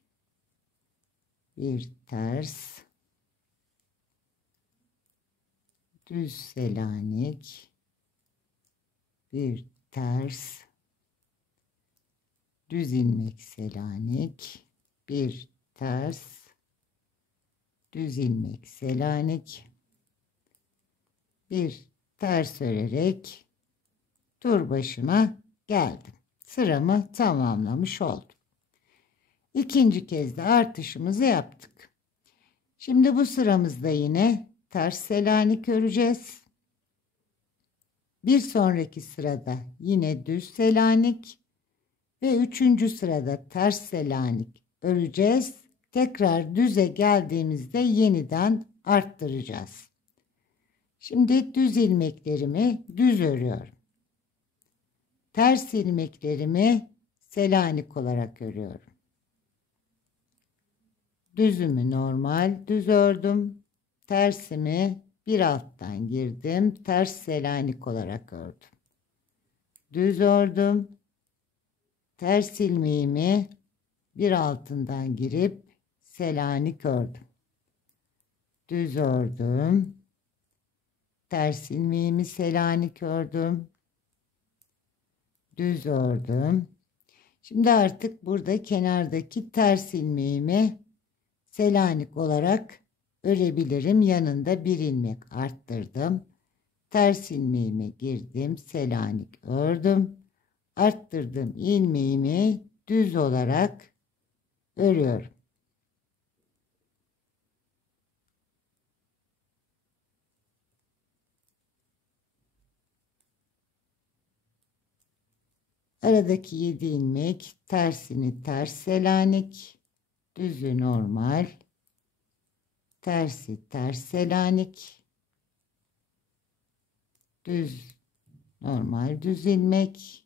bir ters, düz Selanik, bir ters, düz ilmek Selanik, bir ters, düz ilmek Selanik, bir ters örerek tur başıma geldim. Sıramı tamamlamış oldum. İkinci kez de artışımızı yaptık. Şimdi bu sıramızda yine ters Selanik öreceğiz. Bir sonraki sırada yine düz Selanik ve üçüncü sırada ters Selanik öreceğiz. Tekrar düze geldiğimizde yeniden arttıracağız. Şimdi düz ilmeklerimi düz örüyorum. Ters ilmeklerimi Selanik olarak örüyorum. Düzümü normal düz ördüm. Tersimi bir alttan girdim. Ters Selanik olarak ördüm. Düz ördüm. Ters ilmeğimi bir altından girip Selanik ördüm. Düz ördüm. Ters ilmeğimi Selanik ördüm. Düz ördüm. Şimdi artık burada kenardaki ters ilmeğimi Selanik olarak örebilirim. Yanında bir ilmek arttırdım. Ters ilmeğime girdim. Selanik ördüm. Arttırdım ilmeğimi düz olarak örüyorum. Aradaki 7 ilmek tersini ters Selanik, düzü normal, tersi ters Selanik, düz normal düz ilmek,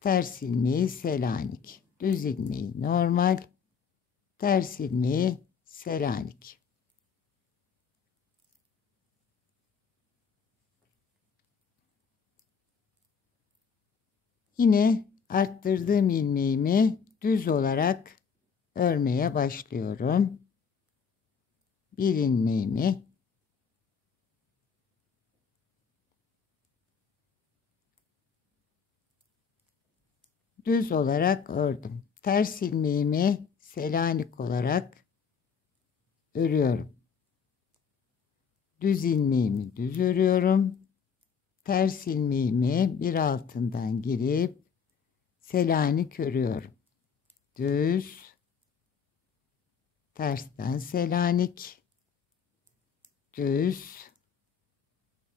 ters ilmeği Selanik, düz ilmeği normal, ters ilmeği Selanik. Yine arttırdığım ilmeğimi düz olarak örmeye başlıyorum. Bir ilmeğimi düz olarak ördüm. Ters ilmeğimi Selanik olarak örüyorum. Düz ilmeğimi düz örüyorum. Ters ilmeğimi bir altından girip Selanik örüyorum. Düz, tersten Selanik, düz,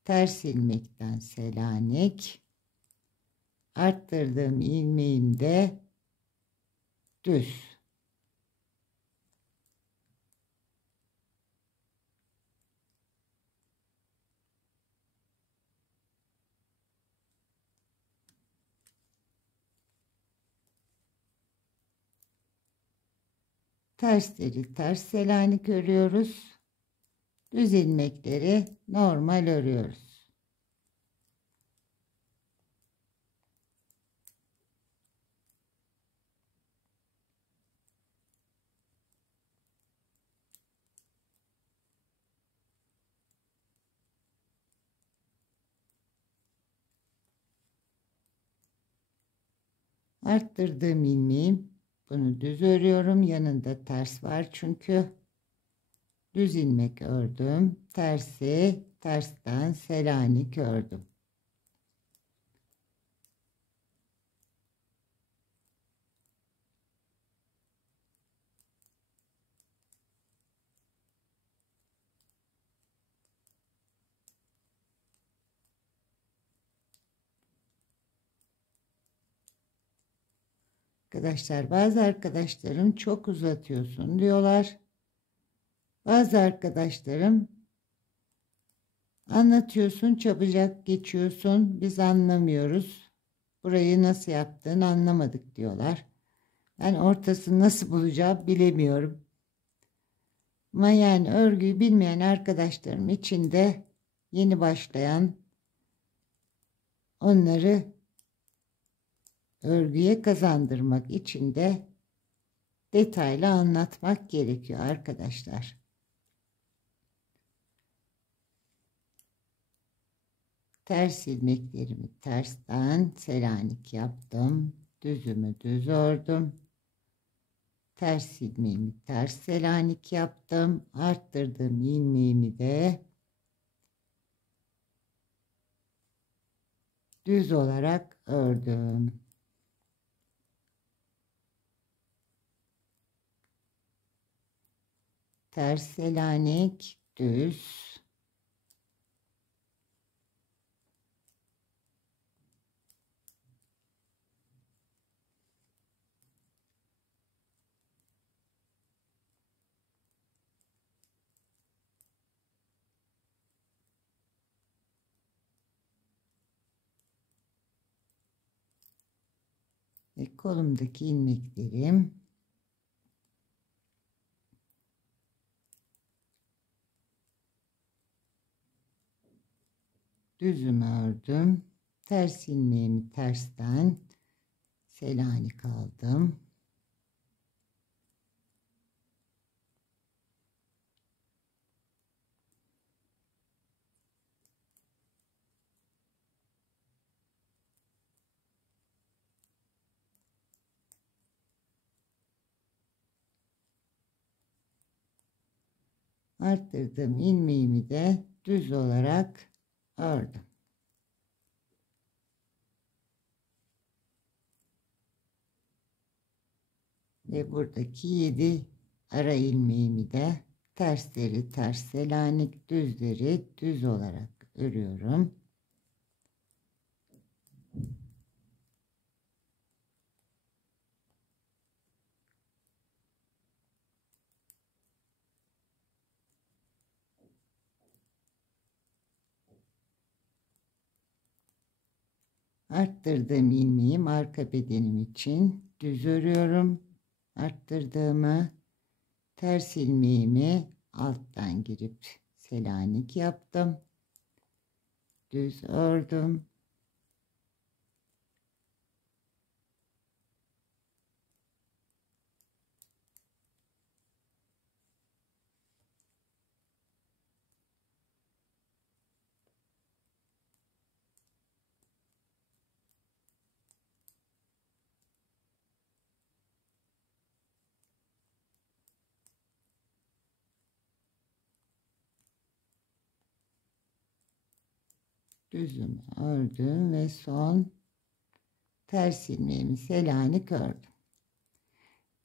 ters ilmekten Selanik, arttırdığım ilmeğimde düz. Tersleri ters Selanik örüyoruz. Düz ilmekleri normal örüyoruz. Arttırdığım ilmeğim, bunu düz örüyorum. Yanında ters var çünkü. Düz ilmek ördüm. Tersi tersten Selanik ördüm. Arkadaşlar, bazı arkadaşlarım çok uzatıyorsun diyorlar. Bazı arkadaşlarım anlatıyorsun çabucak geçiyorsun, biz anlamıyoruz. burayı nasıl yaptığını anlamadık diyorlar. Ben ortasını nasıl bulacağım bilemiyorum. Ama yani örgüyü bilmeyen arkadaşlarım için de yeni başlayan, onları örgüye kazandırmak için de detaylı anlatmak gerekiyor arkadaşlar. Ters ilmeklerimi tersten Selanik yaptım. Düzümü düz ördüm. Ters ilmeğimi ters Selanik yaptım. Arttırdığım ilmeğimi de düz olarak ördüm. Ters Selanik, düz. Ve kolumdaki ilmeklerim düzümü ördüm. Ters ilmeğimi tersten Selanik aldım. Arttırdığım ilmeğimi de düz olarak ördüm. Ve buradaki 7 ara ilmeğimi de tersleri ters Selanik, düzleri düz olarak örüyorum. Arttırdığım ilmeğim arka bedenim için düz örüyorum. Arttırdığımı, ters ilmeğimi alttan girip Selanik yaptım. Düz ördüm. Düzümü ördüm ve son ters ilmeğimi Selanik ördüm.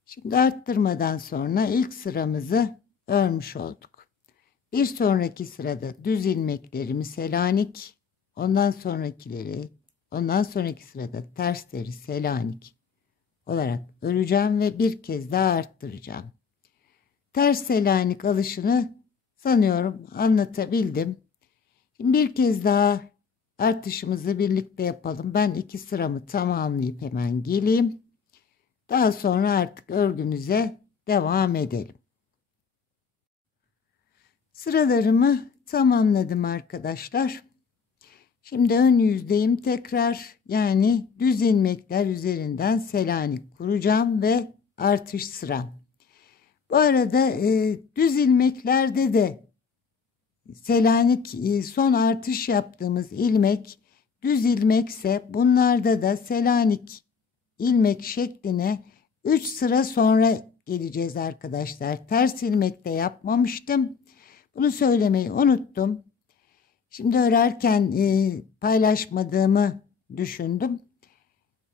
Şimdi arttırmadan sonra ilk sıramızı örmüş olduk. Bir sonraki sırada düz ilmeklerimi Selanik, ondan sonraki sırada tersleri Selanik olarak öreceğim ve bir kez daha arttıracağım. Ters Selanik alışını sanıyorum anlatabildim. Şimdi bir kez daha artışımızı birlikte yapalım. Ben 2 sıramı tamamlayıp hemen geleyim. Daha sonra artık örgümüze devam edelim. Sıralarımı tamamladım arkadaşlar. Şimdi ön yüzdeyim tekrar, yani düz ilmekler üzerinden Selanik kuracağım ve artış sıram. Bu arada düz ilmeklerde de Selanik son artış yaptığımız ilmek düz ilmekse bunlarda da Selanik ilmek şekline 3 sıra sonra geleceğiz arkadaşlar. Ters ilmekte yapmamıştım. Bunu söylemeyi unuttum. Şimdi örerken paylaşmadığımı düşündüm.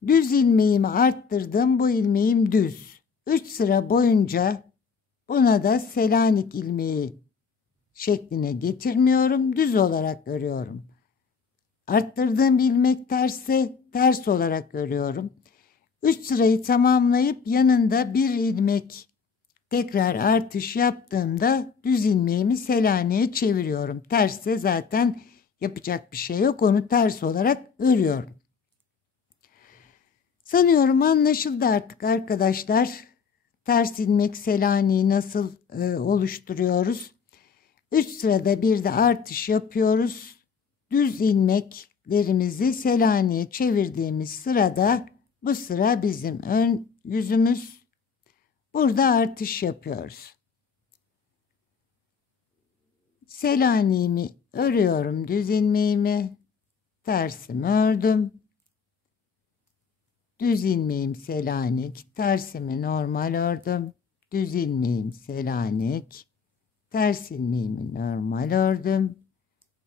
Düz ilmeğimi arttırdım. Bu ilmeğim düz. 3 sıra boyunca buna da Selanik ilmeği şekline getirmiyorum. Düz olarak örüyorum. Arttırdığım ilmek terse ters olarak örüyorum. 3 sırayı tamamlayıp yanında bir ilmek tekrar artış yaptığımda düz ilmeğimi Selanik'e çeviriyorum. Tersse zaten yapacak bir şey yok. Onu ters olarak örüyorum. Sanıyorum anlaşıldı artık arkadaşlar. Ters ilmek Selanik'i nasıl oluşturuyoruz? 3 sırada bir de artış yapıyoruz. Düz ilmeklerimizi Selanik'e çevirdiğimiz sırada bu sıra bizim ön yüzümüz. Burada artış yapıyoruz. Selanik'imi örüyorum, düz ilmeğimi, tersimi ördüm. Düz ilmeğim Selanik, tersimi normal ördüm. Düz ilmeğim Selanik, ters ilmeğimi normal ördüm.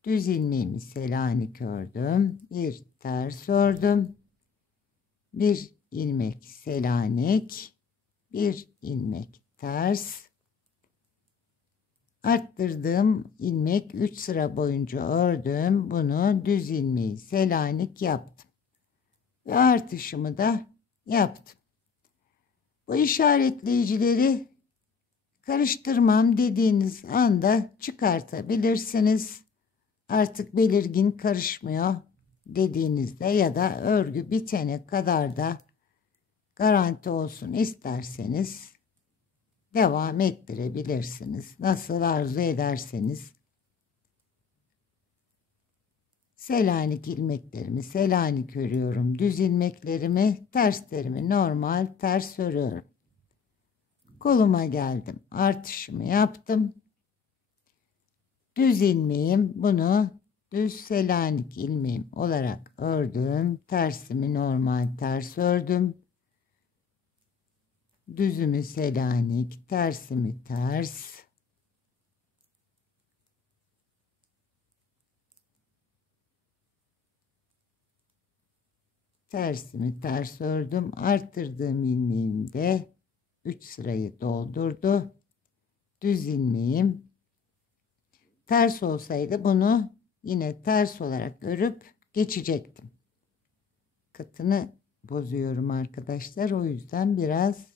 Düz ilmeğimi Selanik ördüm. Bir ters ördüm. Bir ilmek Selanik, bir ilmek ters. Arttırdığım ilmek 3 sıra boyunca ördüm. Bunu düz ilmeği Selanik yaptım. Ve artışımı da yaptım. Bu işaretleyicileri karıştırmam dediğiniz anda çıkartabilirsiniz. Artık belirgin karışmıyor dediğinizde ya da örgü bitene kadar da garanti olsun isterseniz devam ettirebilirsiniz. Nasıl arzu ederseniz. Selanik ilmeklerimi Selanik örüyorum. Düz ilmeklerimi, terslerimi normal ters örüyorum. Koluma geldim. Artışımı yaptım. Düz ilmeğim, bunu düz Selanik ilmeğim olarak ördüm. Tersimi normal ters ördüm. Düzümü Selanik, tersimi ters. Tersimi ters ördüm. Arttırdığım ilmeğim de 3 sırayı doldurdu. Düz ilmeğim ters olsaydı bunu yine ters olarak örüp geçecektim. Katını bozuyorum arkadaşlar. O yüzden biraz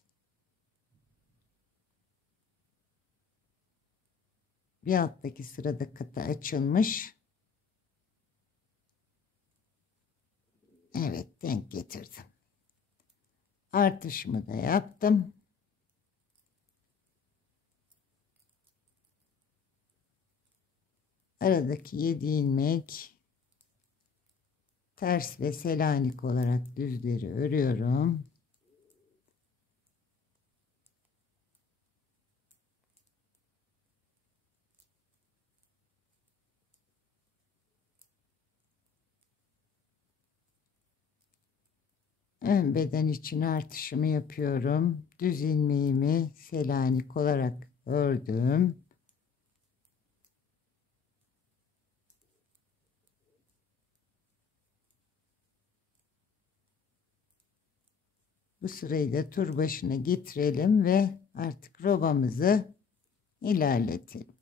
bir alttaki sırada katı açılmış. Evet, denk getirdim. Artışımı da yaptım. Aradaki 7 ilmek ters ve Selanik olarak düzleri örüyorum. Ön beden için artışımı yapıyorum. Düz ilmeğimi Selanik olarak ördüm. Bu sırayı da tur başına getirelim ve artık robamızı ilerletelim.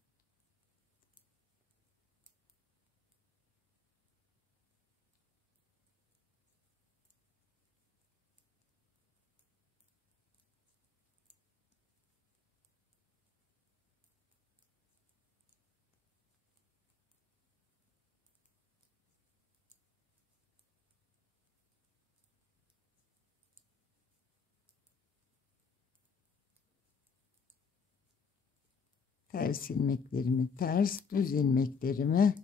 Ters ilmeklerimi ters, düz ilmeklerimi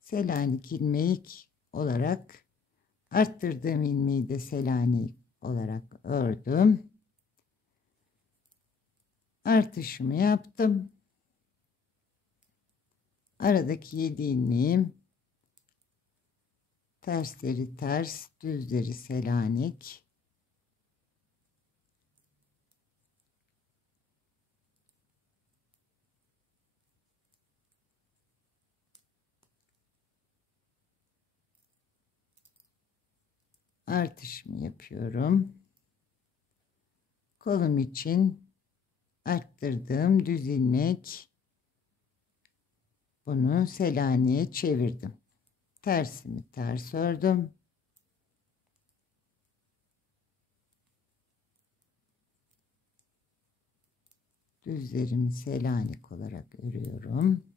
Selanik ilmek olarak arttırdığım ilmeği de Selanik olarak ördüm. Artışımı yaptım. Aradaki 7 ilmeğim tersleri ters, düzleri Selanik. Artışımı yapıyorum. Kolum için arttırdığım düz ilmek, bunu Selanik'e çevirdim. Tersimi ters ördüm. Düzlerimi Selanik olarak örüyorum.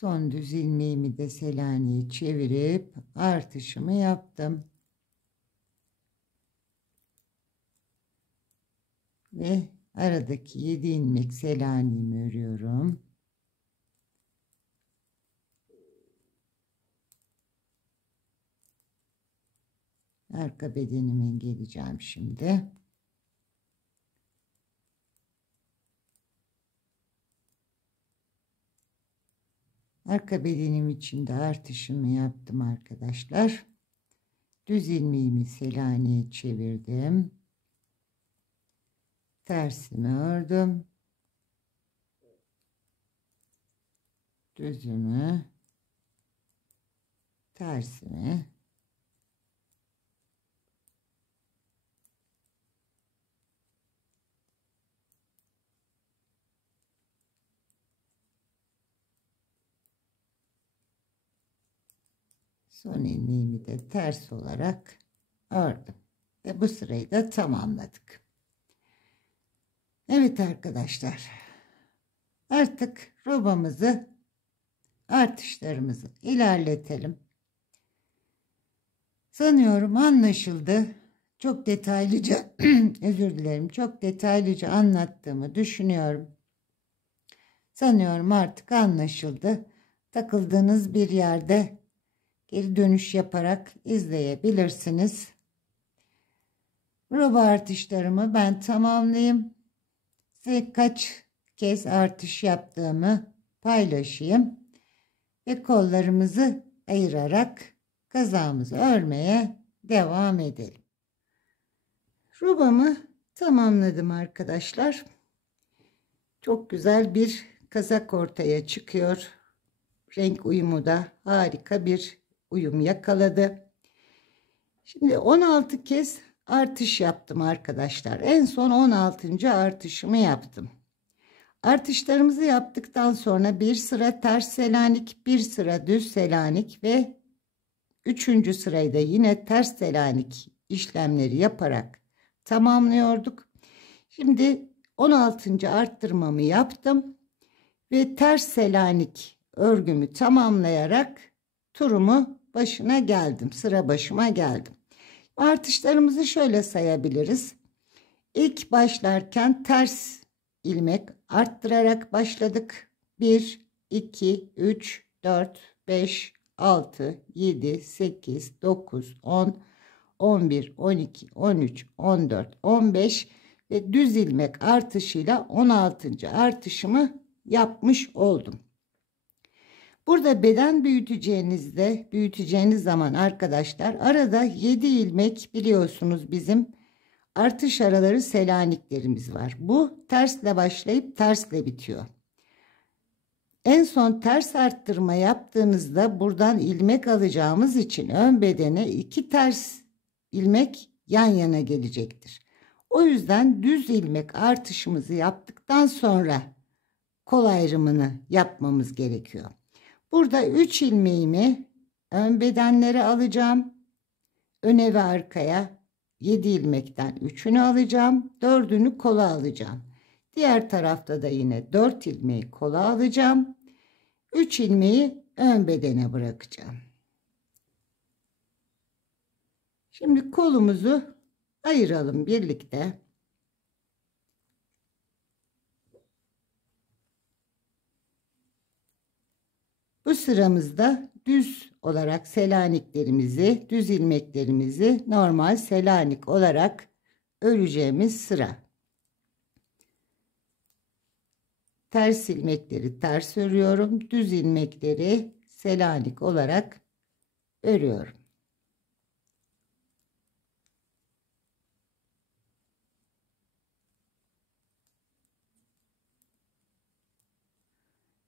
Son düz ilmeğimi de Selanik'e çevirip artışımı yaptım. Ve aradaki 7 ilmek Selanik'imi örüyorum. Arka bedenime geleceğim şimdi. Arka bedenim için de artışımı yaptım arkadaşlar. Düz ilmeğimi Selanik'e çevirdim. Tersimi ördüm. Düzümü, tersimi, son ilmeğimi de ters olarak ördüm ve bu sırayı da tamamladık. Evet arkadaşlar, artık robamızı, artışlarımızı ilerletelim. Sanıyorum anlaşıldı. Çok detaylıca özür dilerim, çok detaylıca anlattığımı düşünüyorum. Sanıyorum artık anlaşıldı. Takıldığınız bir yerde geri dönüş yaparak izleyebilirsiniz. Roba artışlarımı ben tamamlayayım. Size kaç kez artış yaptığımı paylaşayım. Ve kollarımızı ayırarak kazağımızı örmeye devam edelim. Robamı tamamladım arkadaşlar. Çok güzel bir kazak ortaya çıkıyor. Renk uyumu da harika bir uyum yakaladı. Şimdi 16 kez artış yaptım arkadaşlar. En son 16. artışımı yaptım. Artışlarımızı yaptıktan sonra bir sıra ters Selanik, bir sıra düz Selanik ve 3. sırayı da yine ters Selanik işlemleri yaparak tamamlıyorduk. Şimdi 16. arttırmamı yaptım ve ters Selanik örgümü tamamlayarak turumu başına geldim. Sıra başıma geldim. Artışlarımızı şöyle sayabiliriz. İlk başlarken ters ilmek arttırarak başladık. 1, 2, 3, 4, 5, 6, 7, 8, 9, 10, 11, 12, 13, 14, 15 ve düz ilmek artışıyla 16. artışımı yapmış oldum. Burada beden büyüteceğiniz zaman arkadaşlar arada 7 ilmek biliyorsunuz bizim artış araları Selaniklerimiz var. Bu tersle başlayıp tersle bitiyor. En son ters arttırma yaptığınızda buradan ilmek alacağımız için ön bedene 2 ters ilmek yan yana gelecektir. O yüzden düz ilmek artışımızı yaptıktan sonra kol ayrımını yapmamız gerekiyor. Burada 3 ilmeğimi ön bedenlere alacağım. Öne ve arkaya 7 ilmekten 3'ünü alacağım. 4'ünü kola alacağım. Diğer tarafta da yine 4 ilmeği kola alacağım. 3 ilmeği ön bedene bırakacağım. Şimdi kolumuzu ayıralım birlikte. Bu sıramızda düz olarak Selaniklerimizi, düz ilmeklerimizi normal Selanik olarak öreceğimiz sıra. Ters ilmekleri ters örüyorum. Düz ilmekleri Selanik olarak örüyorum.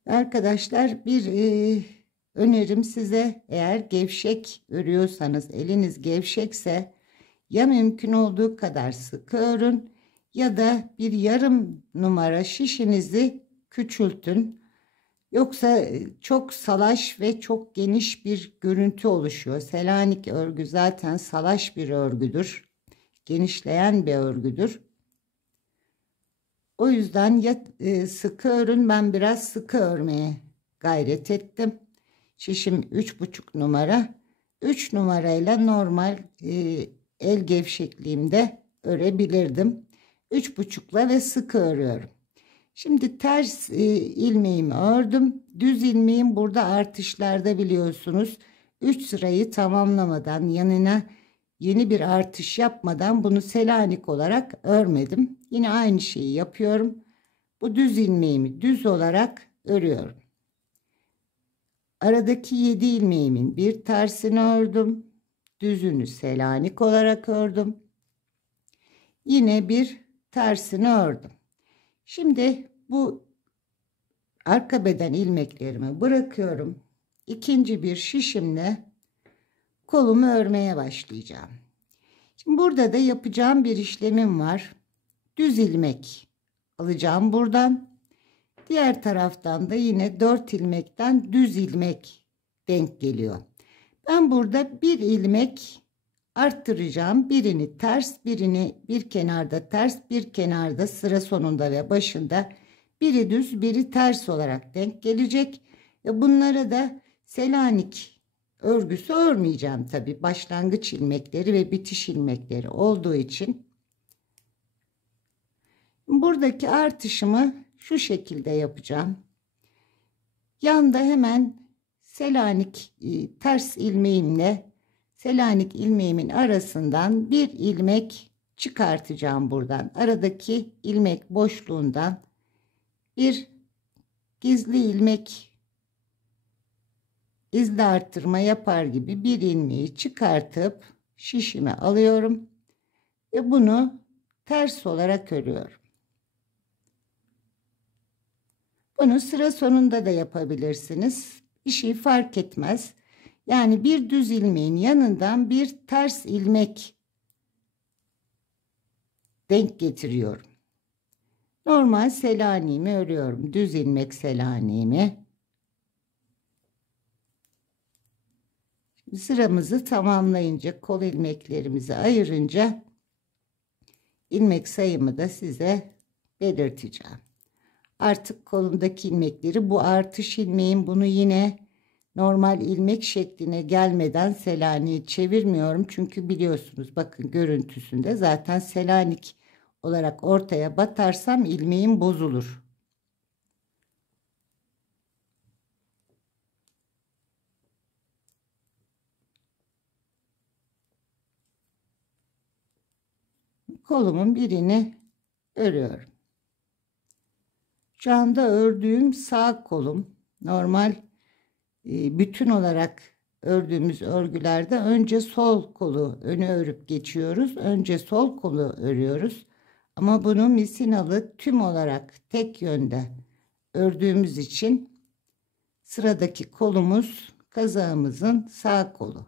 Arkadaşlar bir önerim size, eğer gevşek örüyorsanız, eliniz gevşekse ya mümkün olduğu kadar sıkı örün ya da bir yarım numara şişinizi küçültün. Yoksa çok salaş ve çok geniş bir görüntü oluşuyor. Selanik örgü zaten salaş bir örgüdür. Genişleyen bir örgüdür. O yüzden ya sıkı örün, ben biraz sıkı örmeye gayret ettim. Şişim 3,5 numara. 3 numarayla normal el gevşekliğimde örebilirdim. 3,5'la ve sıkı örüyorum. Şimdi ters ilmeğimi ördüm. Düz ilmeğim burada artışlarda biliyorsunuz. 3 sırayı tamamlamadan, yanına yeni bir artış yapmadan bunu Selanik olarak örmedim. Yine aynı şeyi yapıyorum. Bu düz ilmeğimi düz olarak örüyorum. Aradaki 7 ilmeğimin bir tersini ördüm. Düzünü Selanik olarak ördüm. Yine bir tersini ördüm. Şimdi bu arka beden ilmeklerimi bırakıyorum. İkinci bir şişimle kolumu örmeye başlayacağım. Şimdi burada da yapacağım bir işlemim var. Düz ilmek alacağım buradan. Diğer taraftan da yine 4 ilmekten düz ilmek denk geliyor. Ben burada bir ilmek arttıracağım. Birini ters, birini bir kenarda ters, bir kenarda sıra sonunda ve başında, biri düz, biri ters olarak denk gelecek. Ve bunlara da Selanik örgüsü örmeyeceğim tabi. Başlangıç ilmekleri ve bitiş ilmekleri olduğu için. Buradaki artışımı şu şekilde yapacağım. Yanda hemen Selanik ters ilmeğimle Selanik ilmeğimin arasından bir ilmek çıkartacağım buradan. Aradaki ilmek boşluğundan bir gizli ilmek, izli arttırma yapar gibi bir ilmeği çıkartıp şişime alıyorum ve bunu ters olarak örüyorum. Bunu sıra sonunda da yapabilirsiniz. Bir şey fark etmez. Yani bir düz ilmeğin yanından bir ters ilmek denk getiriyorum. Normal Selanik'imi örüyorum. Düz ilmek Selanik'imi. Sıramızı tamamlayınca, kol ilmeklerimizi ayırınca ilmek sayımı da size belirteceğim. Artık kolumdaki ilmekleri, bu artış ilmeğin, bunu yine normal ilmek şekline gelmeden Selanik'e çevirmiyorum. Çünkü biliyorsunuz, bakın görüntüsünde zaten Selanik olarak ortaya batarsam ilmeğim bozulur. Kolumun birini örüyorum. Şu anda ördüğüm sağ kolum. Normal bütün olarak ördüğümüz örgülerde önce sol kolu öne örüp geçiyoruz. Önce sol kolu örüyoruz. Ama bunu misinalı tüm olarak tek yönde ördüğümüz için sıradaki kolumuz kazağımızın sağ kolu.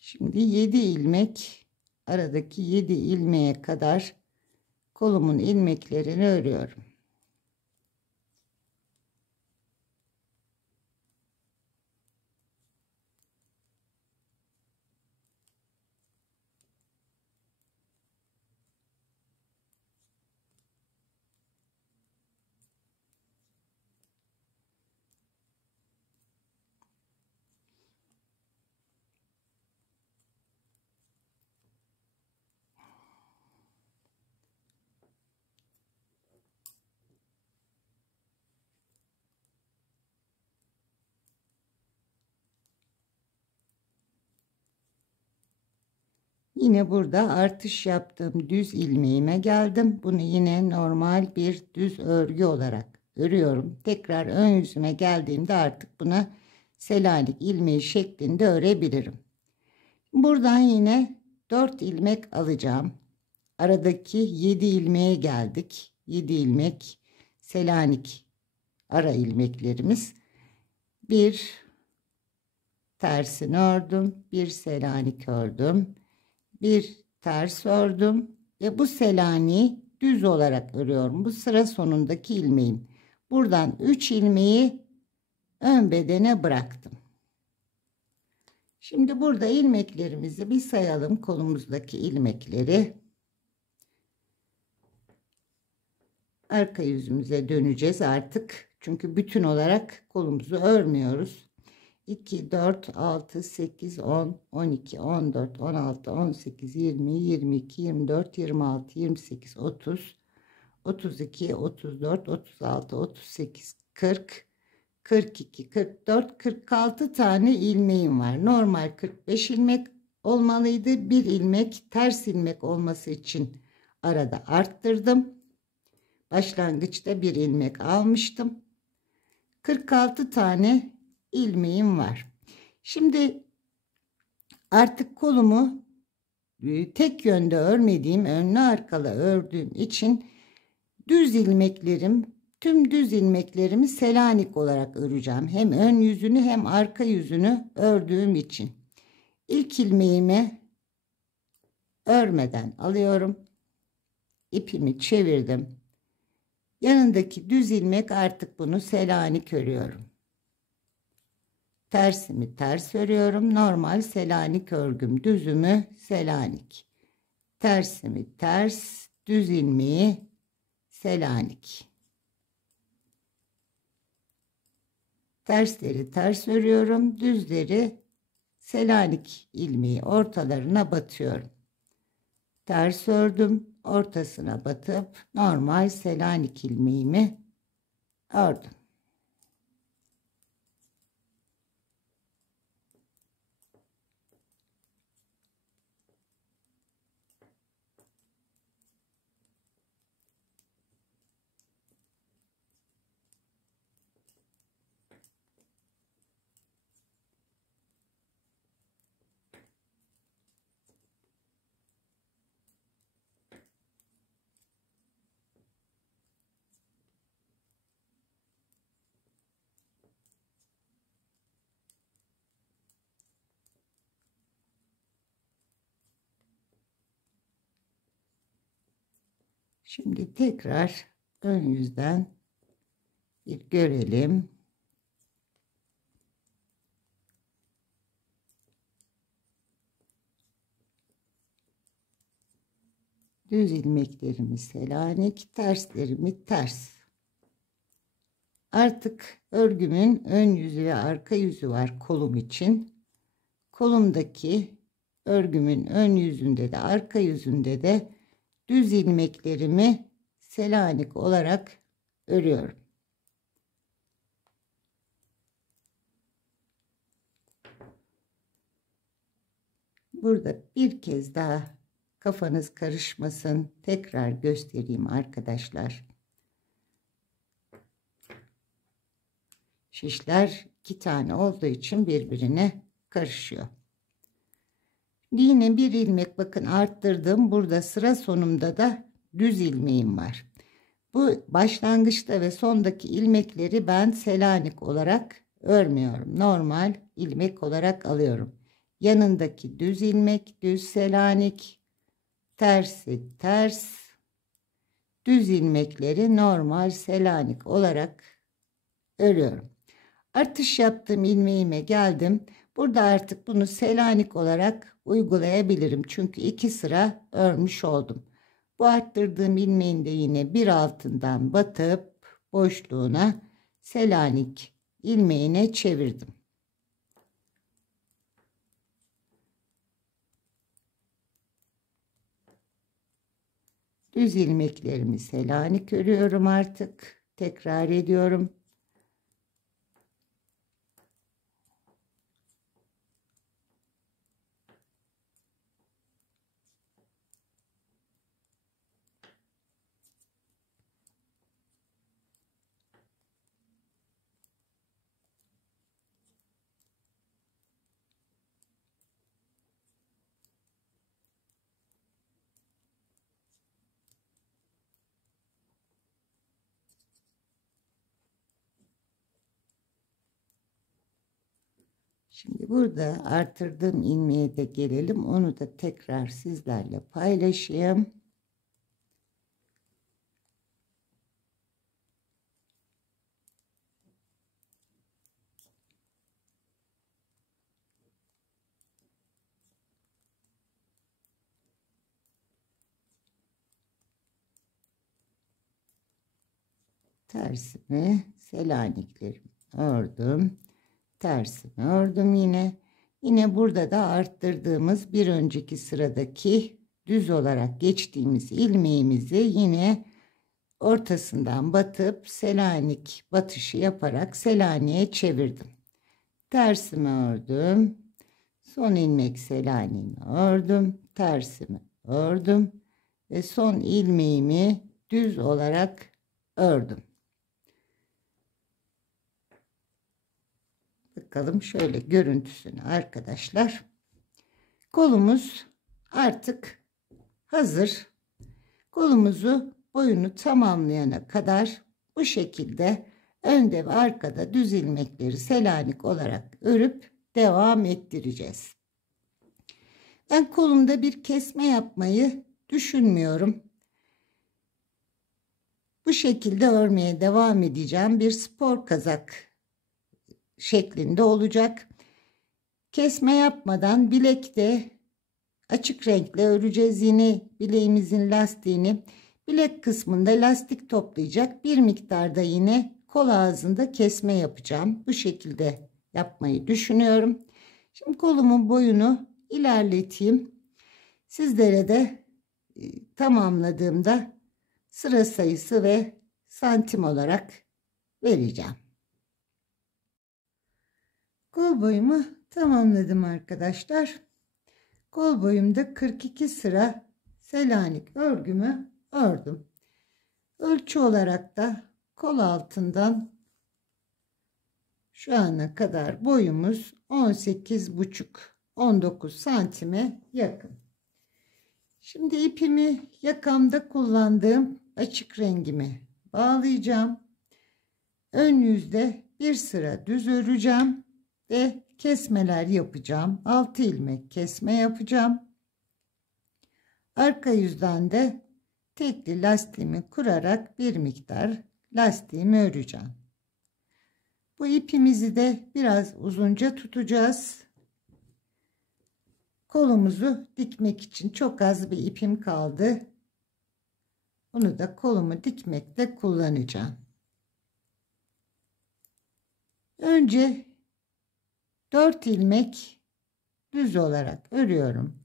Şimdi 7 ilmek, aradaki 7 ilmeğe kadar kolumun ilmeklerini örüyorum. Yine burada artış yaptığım düz ilmeğime geldim. Bunu yine normal bir düz örgü olarak örüyorum. Tekrar ön yüzüme geldiğimde artık buna Selanik ilmeği şeklinde örebilirim. Buradan yine 4 ilmek alacağım. Aradaki 7 ilmeğe geldik. 7 ilmek Selanik ara ilmeklerimiz. Bir tersini ördüm. Bir Selanik ördüm. Bir ters ördüm ve bu Selanik'i düz olarak örüyorum. Bu sıra sonundaki ilmeğim. Buradan 3 ilmeği ön bedene bıraktım. Şimdi burada ilmeklerimizi bir sayalım, kolumuzdaki ilmekleri. arka yüzümüze döneceğiz artık. Çünkü bütün olarak kolumuzu örmüyoruz. 2, 4, 6, 8, 10, 12, 14, 16, 18, 20, 22, 24, 26, 28, 30, 32, 34, 36, 38, 40, 42, 44, 46 tane ilmeğim var. Normal 45 ilmek olmalıydı. Bir ilmek ters ilmek olması için arada arttırdım. Başlangıçta bir ilmek almıştım. 46 tane ilmeğim var. Şimdi artık kolumu tek yönde örmediğim, önlü arkalı ördüğüm için tüm düz ilmeklerimi Selanik olarak öreceğim. Hem ön yüzünü hem arka yüzünü ördüğüm için. İlk ilmeğimi örmeden alıyorum. İpimi çevirdim. Yanındaki düz ilmek, artık bunu Selanik örüyorum. Tersimi ters örüyorum. Normal Selanik örgüm. Düzümü Selanik. Tersimi ters, düz ilmeği Selanik. Tersleri ters örüyorum. Düzleri Selanik ilmeği ortalarına batıyorum. Ters ördüm. Ortasına batıp normal Selanik ilmeğimi ördüm. Şimdi tekrar ön yüzden bir görelim. Düz ilmeklerimi Selanik, terslerimi ters. Artık örgümün ön yüzü ve arka yüzü var kolum için. Kolumdaki örgümün ön yüzünde de arka yüzünde de düz ilmeklerimi Selanik olarak örüyorum. Burada bir kez daha kafanız karışmasın, tekrar göstereyim arkadaşlar. Şişler 2 tane olduğu için birbirine karışıyor. Yine bir ilmek bakın arttırdım. Burada sıra sonumda da düz ilmeğim var. Bu başlangıçta ve sondaki ilmekleri ben Selanik olarak örmüyorum. Normal ilmek olarak alıyorum. Yanındaki düz ilmek düz Selanik, tersi ters, düz ilmekleri normal Selanik olarak örüyorum. Artış yaptığım ilmeğime geldim. Burada artık bunu Selanik olarak uygulayabilirim. Çünkü 2 sıra örmüş oldum. Bu arttırdığım ilmeğin de yine bir altından batıp boşluğuna Selanik ilmeğine çevirdim. Düz ilmeklerimi Selanik örüyorum artık. Tekrar ediyorum. Şimdi burada artırdığım ilmeğe de gelelim. Onu da tekrar sizlerle paylaşayım. tersimi, selaniklerimi ördüm, tersimi ördüm yine burada da arttırdığımız bir önceki sıradaki düz olarak geçtiğimiz ilmeğimizi yine ortasından batıp selanik batışı yaparak selaniğe çevirdim. Tersimi ördüm, son ilmek selaniğimi ördüm, tersimi ördüm ve son ilmeğimi düz olarak ördüm. Bakalım şöyle görüntüsünü arkadaşlar. Kolumuz artık hazır. Kolumuzu boyunu tamamlayana kadar bu şekilde önde ve arkada düz ilmekleri selanik olarak örüp devam ettireceğiz. Ben kolumda bir kesme yapmayı düşünmüyorum. Bu şekilde örmeye devam edeceğim. Bir spor kazak şeklinde olacak. Kesme yapmadan bilekte açık renkle öreceğiz. Yine bileğimizin lastiğini bilek kısmında lastik toplayacak bir miktarda yine kol ağzında kesme yapacağım. Bu şekilde yapmayı düşünüyorum. Şimdi kolumun boyunu ilerleteyim. Sizlere de tamamladığımda sıra sayısı ve santim olarak vereceğim. Kol boyumu tamamladım arkadaşlar. Kol boyumda 42 sıra selanik örgümü ördüm. Ölçü olarak da kol altından şu ana kadar boyumuz 18,5-19 santime yakın. Şimdi ipimi yakamda kullandığım açık rengimi bağlayacağım. Ön yüzde bir sıra düz öreceğim ve kesmeler yapacağım. 6 ilmek kesme yapacağım. Arka yüzden de tekli lastiğimi kurarak bir miktar lastiğimi öreceğim. Bu ipimizi de biraz uzunca tutacağız. Kolumuzu dikmek için çok az bir ipim kaldı. Bunu da kolumu dikmekte kullanacağım. Önce 4 ilmek düz olarak örüyorum.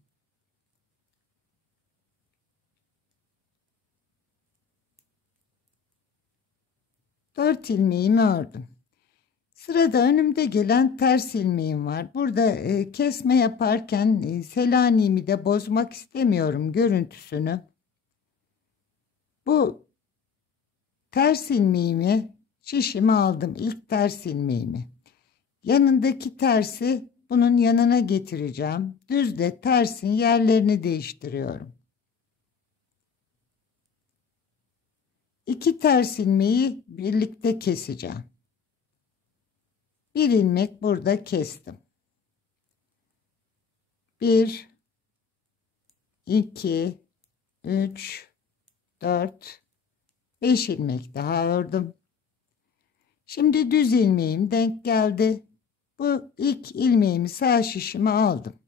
Dört ilmeğimi ördüm. Sırada önümde gelen ters ilmeğim var. Burada kesme yaparken selaniğimi de bozmak istemiyorum görüntüsünü. Bu ters ilmeğimi, şişimi aldım. İlk ters ilmeğimi. Yanındaki tersi bunun yanına getireceğim. Düzle tersin yerlerini değiştiriyorum. 2 ters ilmeği birlikte keseceğim. Bir ilmek burada kestim. 1 2 3 4 5 ilmek daha ördüm. Şimdi düz ilmeğim denk geldi. Bu ilk ilmeğimi sağ şişime aldım.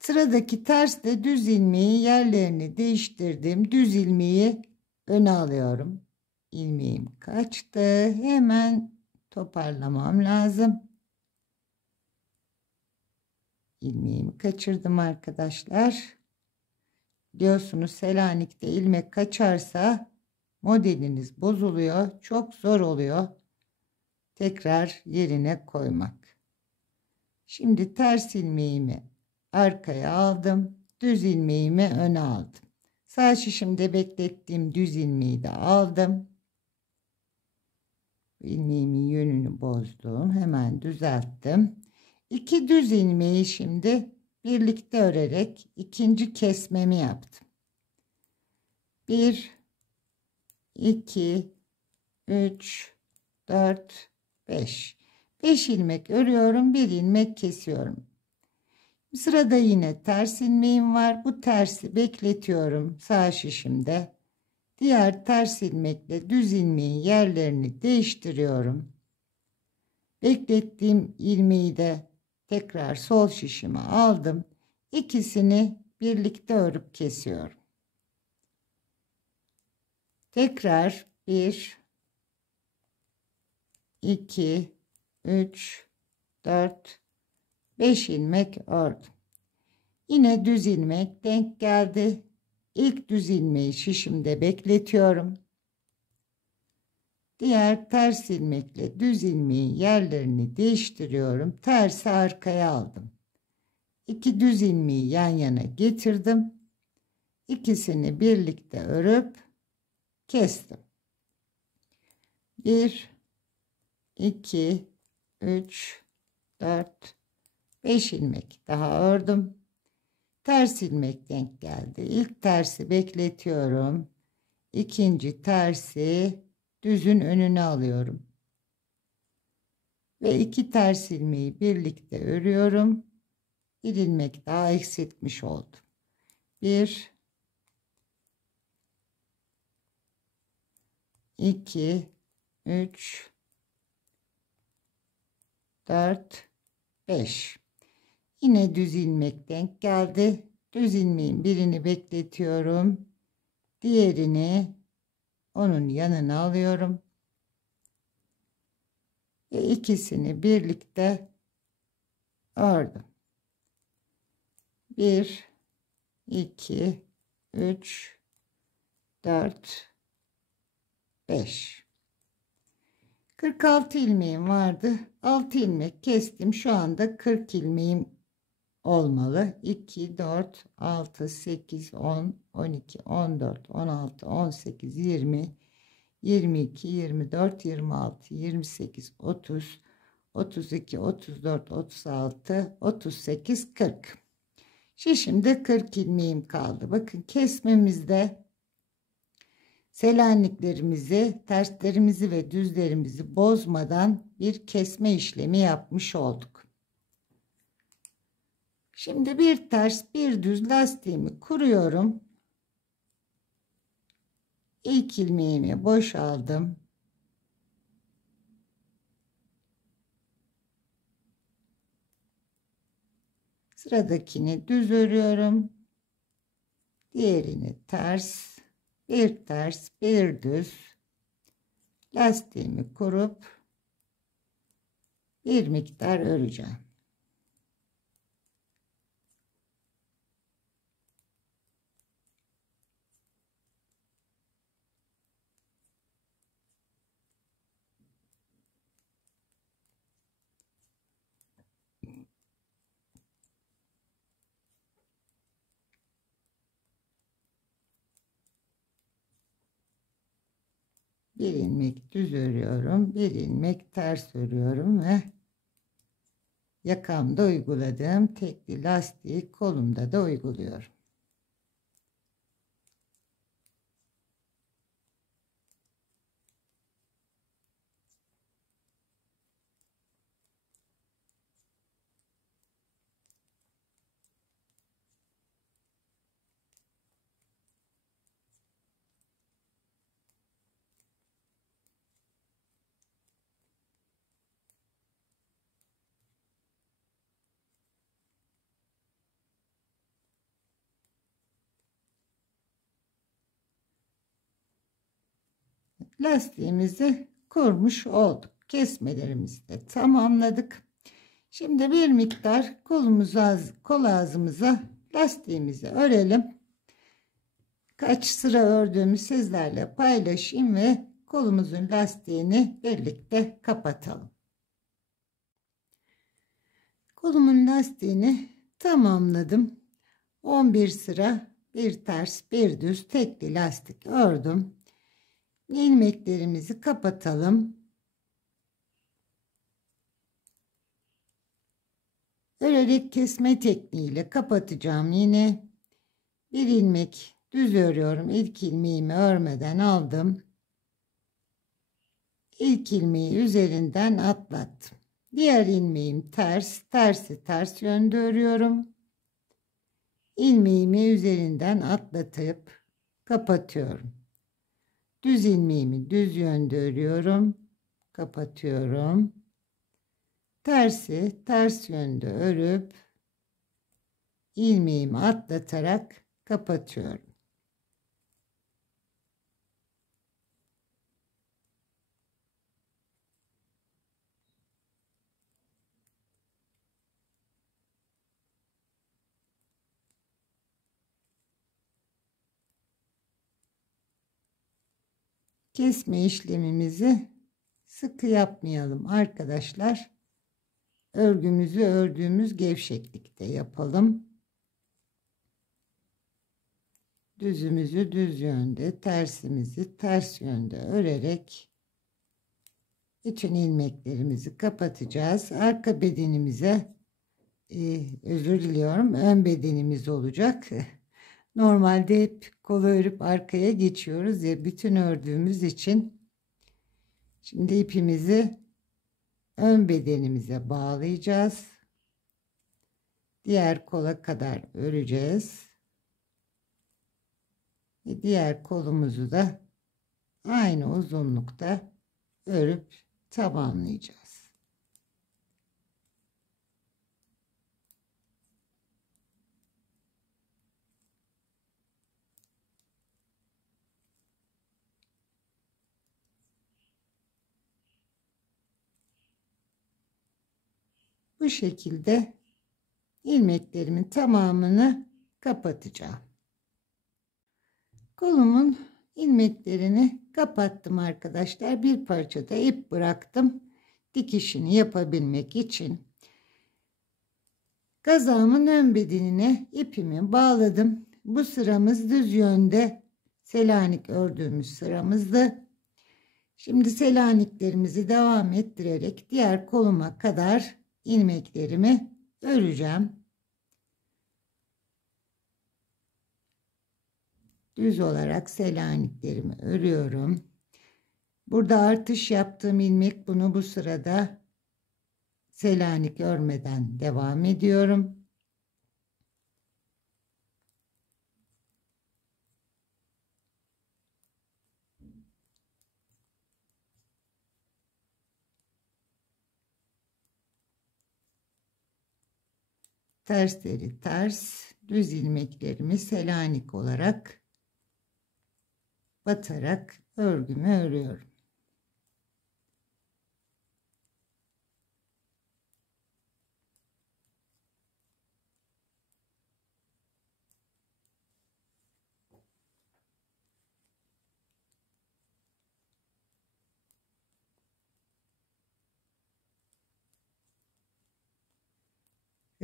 Sıradaki tersle düz ilmeği yerlerini değiştirdim. Düz ilmeği öne alıyorum. İlmeğim kaçtı. Hemen toparlamam lazım. İlmeğimi kaçırdım arkadaşlar. Biliyorsunuz Selanik'te ilmek kaçarsa modeliniz bozuluyor. Çok zor oluyor tekrar yerine koymak. Şimdi ters ilmeğimi arkaya aldım. Düz ilmeğimi öne aldım. Sağ şişimde beklettiğim düz ilmeği de aldım. İlmeğimin yönünü bozdum. Hemen düzelttim. 2 düz ilmeği şimdi birlikte örerek ikinci kesmemi yaptım. 1 2 3 4 5 5 ilmek örüyorum, 1 ilmek kesiyorum. Sırada yine ters ilmeğim var. Bu tersi bekletiyorum sağ şişimde. Diğer ters ilmekle düz ilmeğin yerlerini değiştiriyorum. Beklettiğim ilmeği de tekrar sol şişime aldım. İkisini birlikte örüp kesiyorum. Tekrar 1, 2, 3, 4, 5 ilmek ördüm. Yine düz ilmek denk geldi. İlk düz ilmeği şişimde bekletiyorum. Diğer ters ilmekle düz ilmeğin yerlerini değiştiriyorum. Tersi arkaya aldım. 2 düz ilmeği yan yana getirdim. İkisini birlikte örüp kestim. 1, 2, 3, 4, 5 ilmek daha ördüm. Ters ilmek denk geldi. İlk tersi bekletiyorum. İkinci tersi düzün önüne alıyorum. Ve 2 ters ilmeği birlikte örüyorum. Bir ilmek daha eksiltmiş oldum. 1, 2, 3, 4, 5. Yine düz ilmek denk geldi. Düz ilmeğin birini bekletiyorum. Diğerini onun yanına alıyorum. Ve ikisini birlikte ördüm. 1, 2, 3, 4, 5. 46 ilmeğim vardı. 6 ilmek kestim. Şu anda 40 ilmeğim olmalı. 2, 4, 6, 8, 10, 12, 14, 16, 18, 20, 22, 24, 26, 28, 30, 32, 34, 36, 38, 40. Şişimde 40 ilmeğim kaldı. Bakın kesmemizde Selaniklerimizi, terslerimizi ve düzlerimizi bozmadan bir kesme işlemi yapmış olduk. Şimdi bir ters bir düz lastiğimi kuruyorum. İlk ilmeğimi boşaldım. Sıradakini düz örüyorum. Diğerini ters, bir ters, bir düz. Lastiğimi kurup bir miktar öreceğim. Bir ilmek düz örüyorum, bir ilmek ters örüyorum ve yakamda uyguladığım tekli lastiği kolumda da uyguluyorum. Lastiğimizi kurmuş olduk. Kesmelerimizi de tamamladık. Şimdi bir miktar kol ağzımıza lastiğimizi örelim. Kaç sıra ördüğümü sizlerle paylaşayım ve kolumuzun lastiğini birlikte kapatalım. Kolumun lastiğini tamamladım. 11 sıra bir ters bir düz tekli lastik ördüm. İlmeklerimizi kapatalım. Örerek kesme tekniğiyle kapatacağım. Yine bir ilmek düz örüyorum. İlk ilmeğimi örmeden aldım. İlk ilmeği üzerinden atlattım. Diğer ilmeğim ters, tersi ters yönde örüyorum. İlmeğimi üzerinden atlatıp kapatıyorum. Düz ilmeğimi düz yönde örüyorum. Kapatıyorum. Tersi ters yönde örüp ilmeğimi atlatarak kapatıyorum. Kesme işlemimizi sıkı yapmayalım arkadaşlar. Örgümüzü ördüğümüz gevşeklikte yapalım. Düzümüzü düz yönde, tersimizi ters yönde örerek bütün ilmeklerimizi kapatacağız. Arka bedenimize özür diliyorum, ön bedenimiz olacak. Normalde hep kolu örüp arkaya geçiyoruz ya, bütün ördüğümüz için. Şimdi ipimizi ön bedenimize bağlayacağız. Diğer kola kadar öreceğiz. Ve diğer kolumuzu da aynı uzunlukta örüp tamamlayacağız. Bu şekilde ilmeklerimin tamamını kapatacağım. Kolumun ilmeklerini kapattım arkadaşlar. Bir parça da ip bıraktım dikişini yapabilmek için. Kazağımın ön bedenine ipimi bağladım. Bu sıramız düz yönde Selanik ördüğümüz sıramızdı. Şimdi Selaniklerimizi devam ettirerek diğer koluma kadar ilmeklerimi öreceğim. Düz olarak Selaniklerimi örüyorum. Burada artış yaptığım ilmek, bunu bu sırada Selanik örmeden devam ediyorum. Tersleri ters, düz ilmeklerimi Selanik olarak batarak örgümü örüyorum.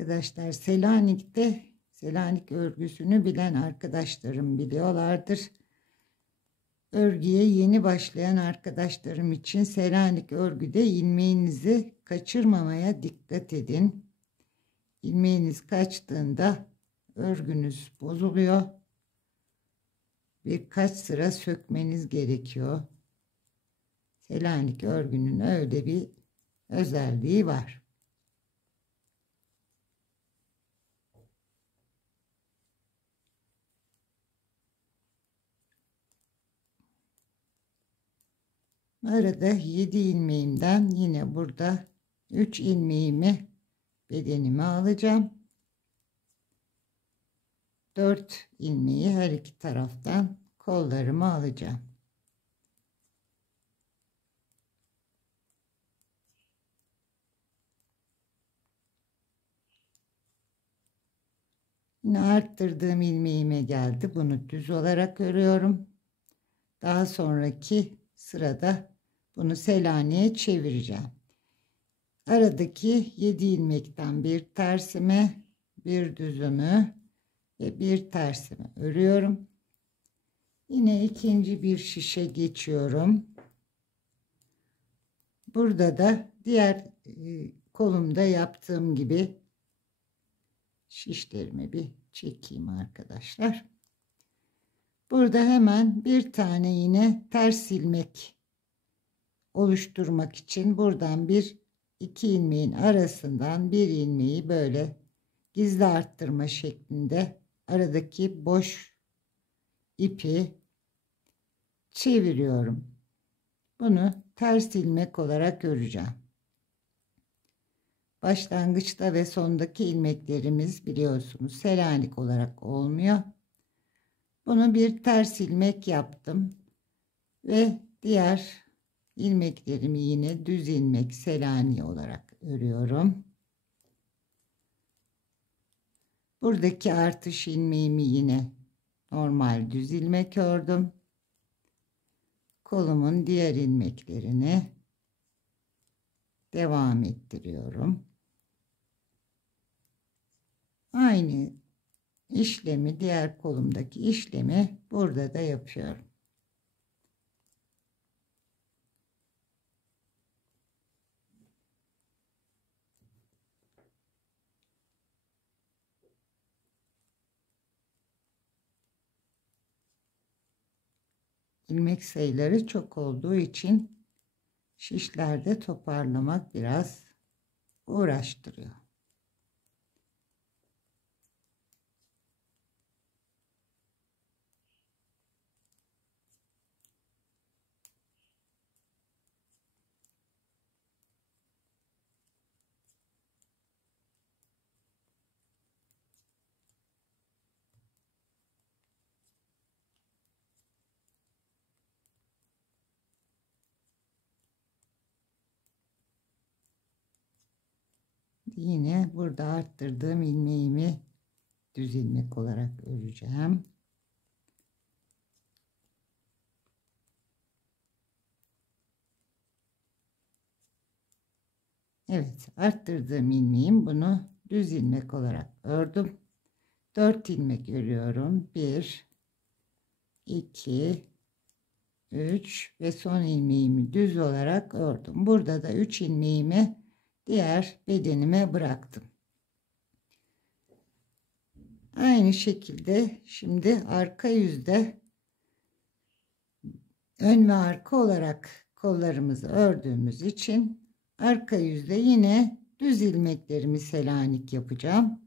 Arkadaşlar, Selanik örgüsünü bilen arkadaşlarım biliyorlardır. Örgüye yeni başlayan arkadaşlarım için Selanik örgüde ilmeğinizi kaçırmamaya dikkat edin. İlmeğiniz kaçtığında örgünüz bozuluyor. Birkaç sıra sökmeniz gerekiyor. Selanik örgünün öyle bir özelliği var. Arada 7 ilmeğimden yine burada 3 ilmeğimi bedenime alacağım. 4 ilmeği her iki taraftan kollarıma alacağım. Yine arttırdığım ilmeğime geldi. Bunu düz olarak örüyorum. Daha sonraki sırada bunu Selanik'e çevireceğim. Aradaki 7 ilmekten bir tersime, bir düzümü ve bir tersimi örüyorum. Yine ikinci bir şişe geçiyorum. Burada da diğer kolumda yaptığım gibi şişlerimi bir çekeyim arkadaşlar. Burada hemen bir tane yine ters ilmek oluşturmak için buradan iki ilmeğin arasından bir ilmeği böyle gizli arttırma şeklinde aradaki boş ipi çeviriyorum. Bunu ters ilmek olarak öreceğim. Başlangıçta ve sondaki ilmeklerimiz biliyorsunuz Selanik olarak olmuyor. Bunu bir ters ilmek yaptım ve diğer ilmeklerimi yine düz ilmek Selanik olarak örüyorum. Buradaki artış ilmeğimi yine normal düz ilmek ördüm. kolumun diğer ilmeklerini devam ettiriyorum. Aynı işlemi, diğer kolumdaki işlemi burada da yapıyorum. İlmek sayıları çok olduğu için şişlerde toparlamak biraz uğraştırıyor. Yine burada arttırdığım ilmeğimi düz ilmek olarak öreceğim. Evet, arttırdığım ilmeğim, bunu düz ilmek olarak ördüm. 4 ilmek örüyorum. 1 2 3 ve son ilmeğimi düz olarak ördüm. Burada da 3 ilmeğimi diğer bedenime bıraktım. Aynı şekilde şimdi arka yüzde ön ve arka olarak kollarımızı ördüğümüz için arka yüzde yine düz ilmeklerimi Selanik yapacağım.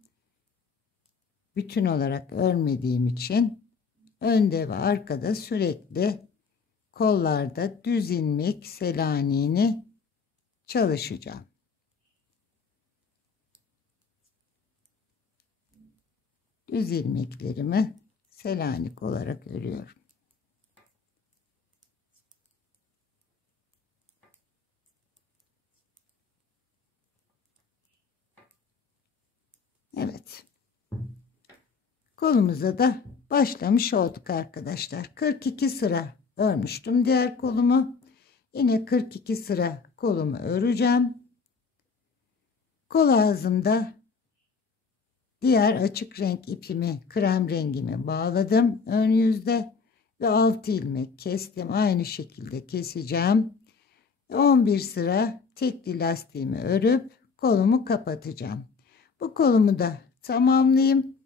Bütün olarak örmediğim için önde ve arkada sürekli kollarda düz ilmek Selaniğini çalışacağım. Düz ilmeklerimi Selanik olarak örüyorum. Evet. Kolumuza da başlamış olduk arkadaşlar. 42 sıra örmüştüm diğer kolumu. Yine 42 sıra kolumu öreceğim. Kol ağzımda diğer açık renk ipimi, krem rengimi bağladım ön yüzde ve 6 ilmek kestim. Aynı şekilde keseceğim. 11 sıra tekli lastiğimi örüp kolumu kapatacağım. Bu kolumu da tamamlayayım.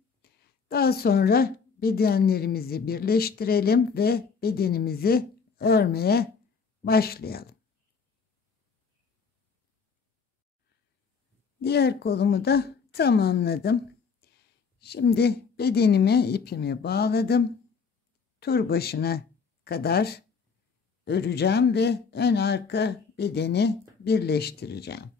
Daha sonra bedenlerimizi birleştirelim ve bedenimizi örmeye başlayalım. Diğer kolumu da tamamladım. Şimdi bedenime ipimi bağladım. Tur başına kadar öreceğim ve ön arka bedeni birleştireceğim.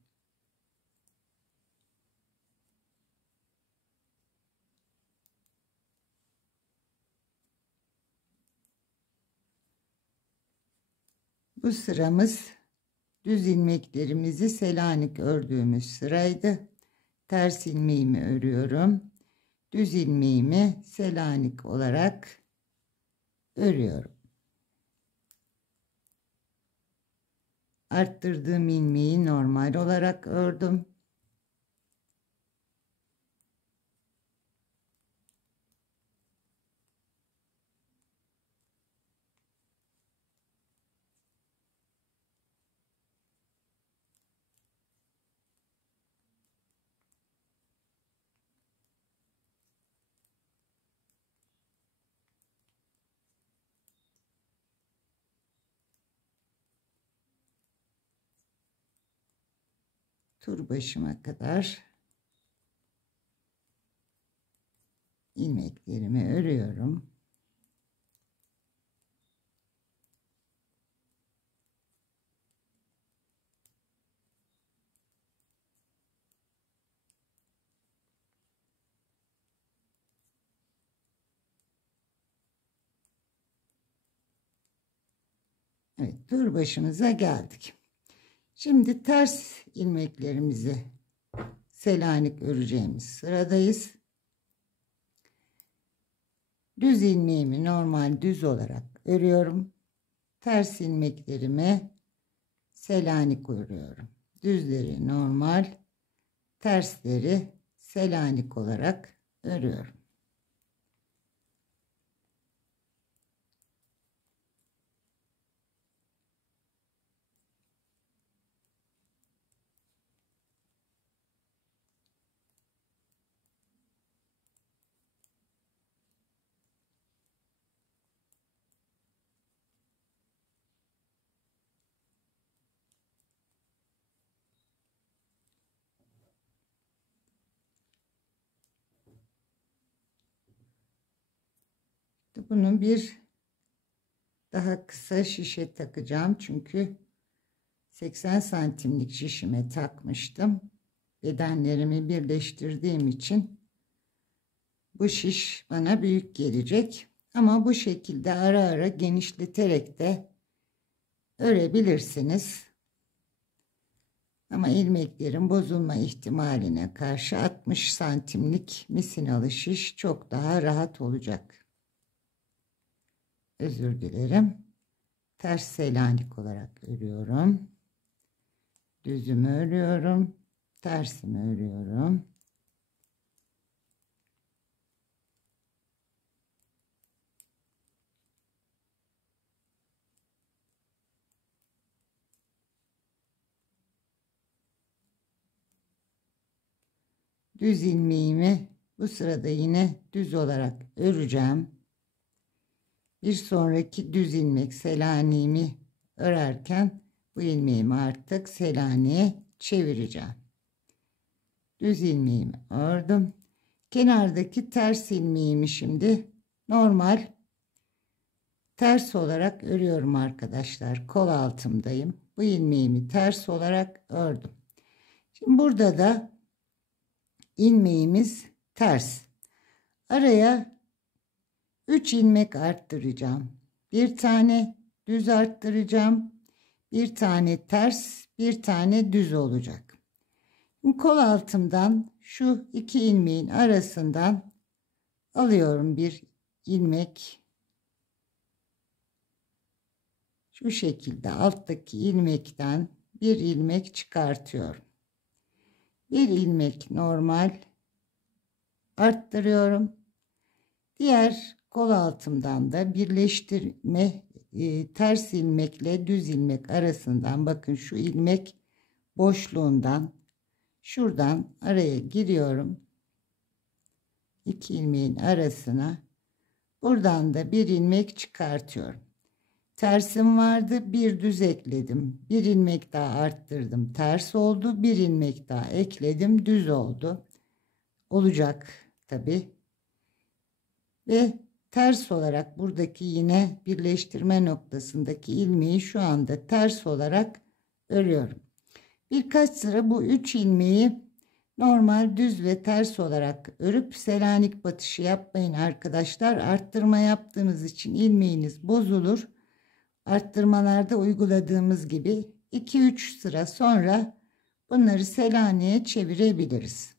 Bu sıramız düz ilmeklerimizi Selanik ördüğümüz sıraydı. Ters ilmeğimi örüyorum. Düz ilmeğimi Selanik olarak örüyorum. Arttırdığım ilmeği normal olarak ördüm. Tur başıma kadar ilmeklerimi örüyorum. Evet, tur başımıza geldik. Şimdi ters ilmeklerimizi Selanik öreceğimiz sıradayız. Düz ilmeğimi normal düz olarak örüyorum. ters ilmeklerimi Selanik örüyorum. Düzleri normal, tersleri Selanik olarak örüyorum. Bunu bir daha kısa şişe takacağım. Çünkü 80 santimlik şişime takmıştım. Bedenlerimi birleştirdiğim için bu şiş bana büyük gelecek. Ama bu şekilde ara ara genişleterek de örebilirsiniz. Ama ilmeklerin bozulma ihtimaline karşı 60 santimlik misinalı şiş çok daha rahat olacak. Özür dilerim. Ters Selanik olarak örüyorum. Düzümü örüyorum. Tersimi örüyorum. Düz ilmeğimi bu sırada yine düz olarak öreceğim. Bir sonraki düz ilmek Selanik'imi örerken bu ilmeğimi artık Selanik'e çevireceğim. Düz ilmeğimi ördüm. Kenardaki ters ilmeğimi şimdi normal ters olarak örüyorum arkadaşlar. Kol altımdayım. Bu ilmeğimi ters olarak ördüm. Şimdi burada da ilmeğimiz ters. Araya 3 ilmek arttıracağım. Bir tane düz arttıracağım. Bir tane ters, bir tane düz olacak. Şimdi kol altımdan şu iki ilmeğin arasından alıyorum bir ilmek. Şu şekilde alttaki ilmekten bir ilmek çıkartıyorum. Bir ilmek normal arttırıyorum. Diğer kol altımdan da birleştirme ters ilmekle düz ilmek arasından bakın şu ilmek boşluğundan şuradan araya giriyorum. İki ilmeğin arasına buradan da bir ilmek çıkartıyorum. Tersim vardı, bir düz ekledim. Bir ilmek daha arttırdım. Ters oldu. Bir ilmek daha ekledim. Düz oldu. Olacak tabi. Ve ters olarak buradaki yine birleştirme noktasındaki ilmeği şu anda ters olarak örüyorum. Birkaç sıra bu 3 ilmeği normal düz ve ters olarak örüp Selanik batışı yapmayın arkadaşlar. Arttırma yaptığınız için ilmeğiniz bozulur. Arttırmalarda uyguladığımız gibi 2-3 sıra sonra bunları Selanik'e çevirebiliriz.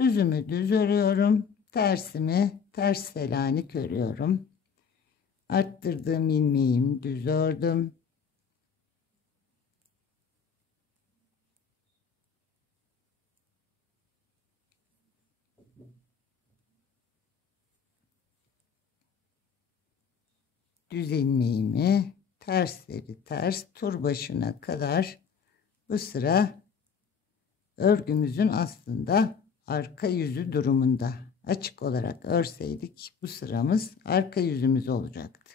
Düzümü düz örüyorum. Tersimi ters Selanik örüyorum. Arttırdığım ilmeğimi düz ördüm. Düz ilmeğimi tersleri ters tur başına kadar bu sıra örgümüzün aslında arka yüzü durumunda açık olarak örseydik bu sıramız arka yüzümüz olacaktı.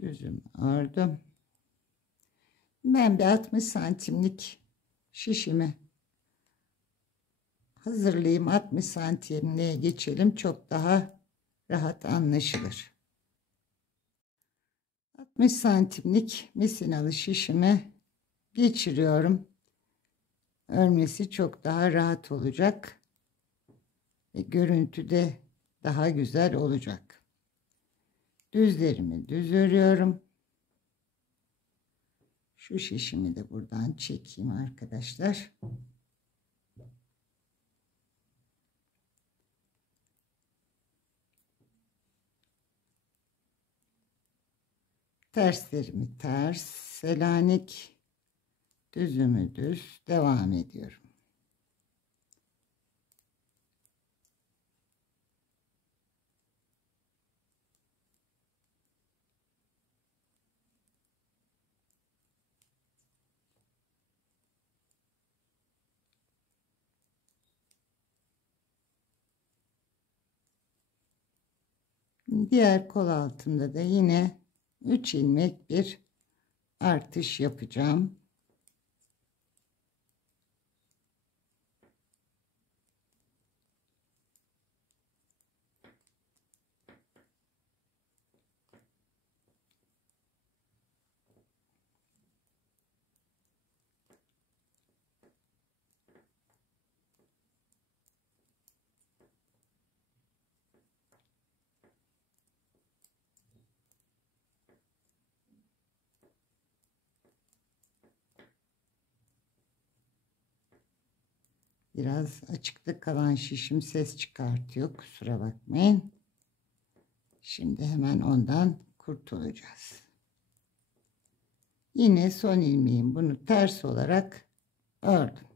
Düzüm ördüm. Ben bir 60 santimlik şişimi hazırlayayım. 60 santimliğe geçelim. Çok daha rahat anlaşılır. 60 santimlik misinalı şişime geçiriyorum. Örmesi çok daha rahat olacak ve görüntü de daha güzel olacak. Düzlerimi düz örüyorum. Şu şişimi de buradan çekeyim arkadaşlar. Terslerimi ters, Selanik, düzümü düz devam ediyorum. Diğer kol altında da yine 3 ilmek bir artış yapacağım. Biraz açıkta kalan şişim ses çıkartıyor. Kusura bakmayın. Şimdi hemen ondan kurtulacağız. Yine son ilmeğim, bunu ters olarak ördüm.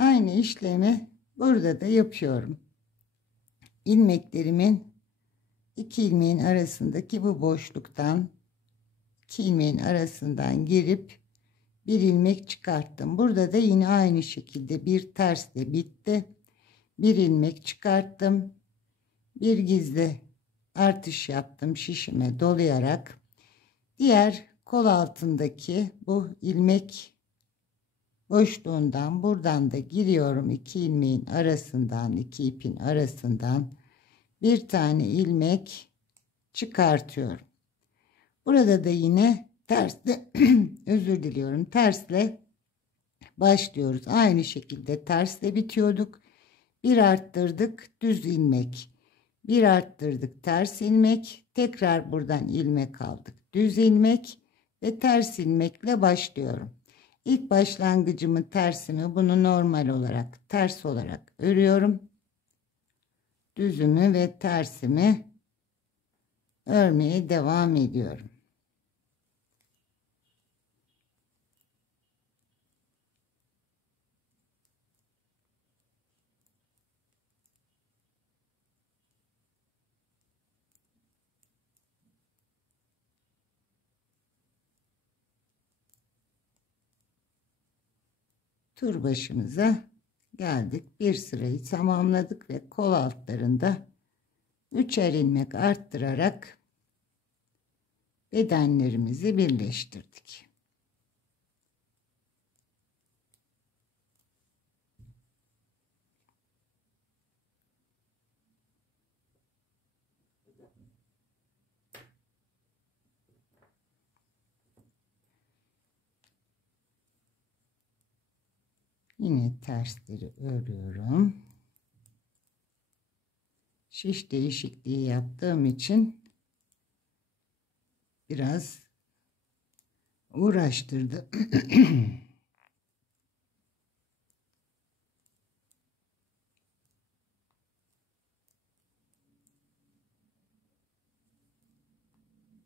Aynı işlemi burada da yapıyorum. İlmeklerimin iki ilmeğin arasındaki bu boşluktan, iki ilmeğin arasından girip bir ilmek çıkarttım. Burada da yine aynı şekilde bir tersle bitti. Bir ilmek çıkarttım. Bir gizli artış yaptım şişime dolayarak. Diğer kol altındaki bu ilmek boşluğundan buradan da giriyorum. İki ilmeğin arasından, iki ipin arasından bir tane ilmek çıkartıyorum. Burada da yine tersle özür diliyorum, tersle başlıyoruz. Aynı şekilde tersle bitiyorduk. Bir arttırdık, düz ilmek. Bir arttırdık, ters ilmek. Tekrar buradan ilmek aldık. Düz ilmek ve ters ilmekle başlıyorum. İlk başlangıcımı tersimi, bunu normal olarak ters olarak örüyorum. Düzümü ve tersimi örmeye devam ediyorum. Tur başımıza geldik. Bir sırayı tamamladık ve kol altlarında 3'er ilmek arttırarak bedenlerimizi birleştirdik. Yine tersleri örüyorum. Şiş değişikliği yaptığım için biraz uğraştırdı.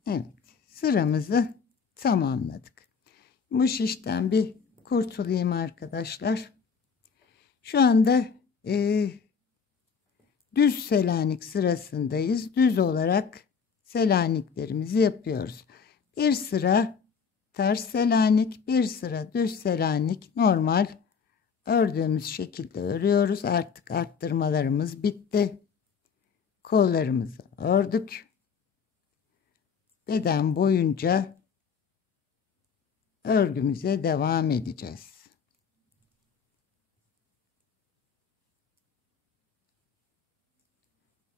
Evet, sıramızı tamamladık. Bu şişten bir kurtulayım arkadaşlar. Şu anda düz Selanik sırasındayız. Düz olarak Selaniklerimizi yapıyoruz. Bir sıra ters selanik, bir sıra düz selanik normal ördüğümüz şekilde örüyoruz. Artık arttırmalarımız bitti. Kollarımızı ördük. Beden boyunca örgümüze devam edeceğiz.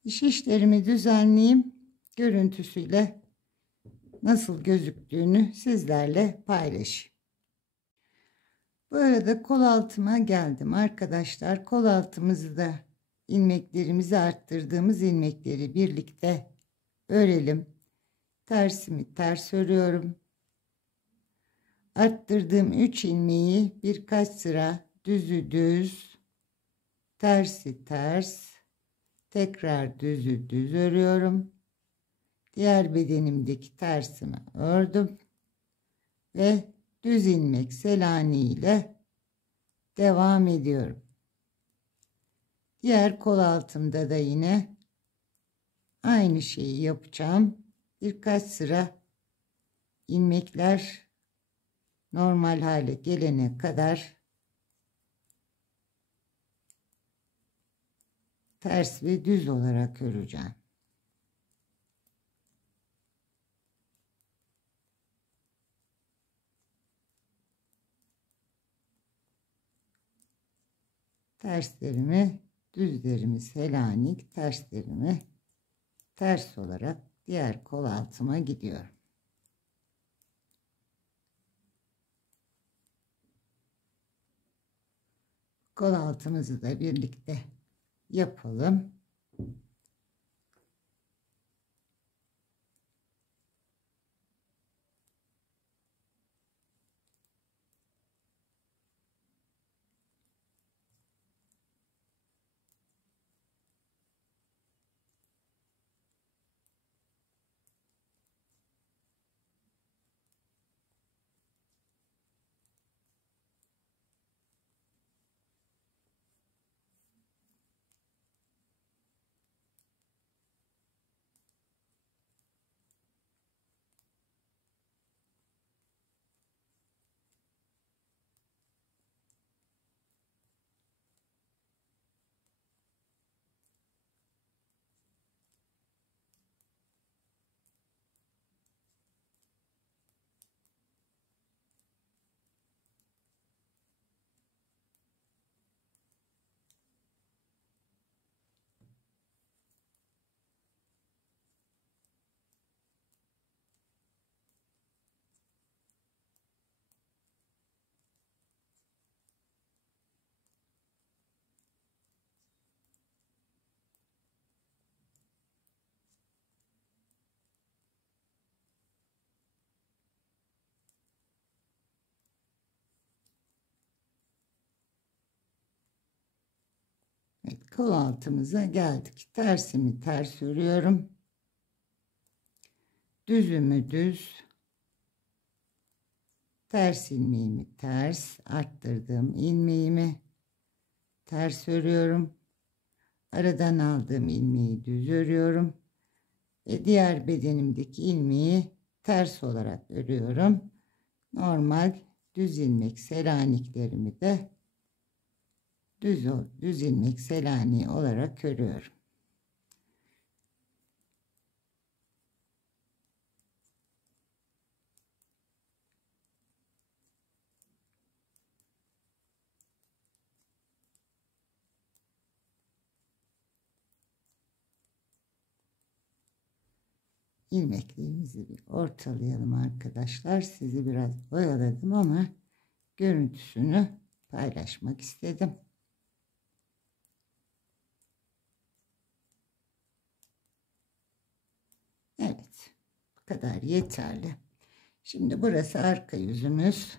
Şişlerimi düzenleyeyim. Görüntüsüyle nasıl gözüktüğünü sizlerle paylaşayım. Bu arada kol altıma geldim arkadaşlar. Kol altımızı da ilmeklerimizi arttırdığımız ilmekleri birlikte örelim. Tersimi ters örüyorum. Arttırdığım 3 ilmeği birkaç sıra düzü düz, tersi ters, tekrar düzü düz örüyorum. Diğer bedenimdeki tersimi ördüm ve düz ilmek Selanik ile devam ediyorum. Diğer kol altımda da yine aynı şeyi yapacağım. Birkaç sıra ilmekler normal hale gelene kadar ters ve düz olarak öreceğim. Terslerimi, düzlerimi Selanik, terslerimi ters olarak diğer kol altıma gidiyorum. Kol altımızı da birlikte yapalım. Evet, kol altımıza geldik. Tersimi ters örüyorum. Düzümü düz. Ters ilmeğimi ters. Arttırdığım ilmeğimi ters örüyorum. Aradan aldığım ilmeği düz örüyorum. Ve diğer bedenimdeki ilmeği ters olarak örüyorum. Normal düz ilmek selaniklerimi de düz ilmek Selanik olarak örüyorum. İlmeklerimizi bir ortalayalım arkadaşlar. Sizi biraz oyaladım ama görüntüsünü paylaşmak istedim. Evet, bu kadar yeterli. Şimdi burası arka yüzümüz.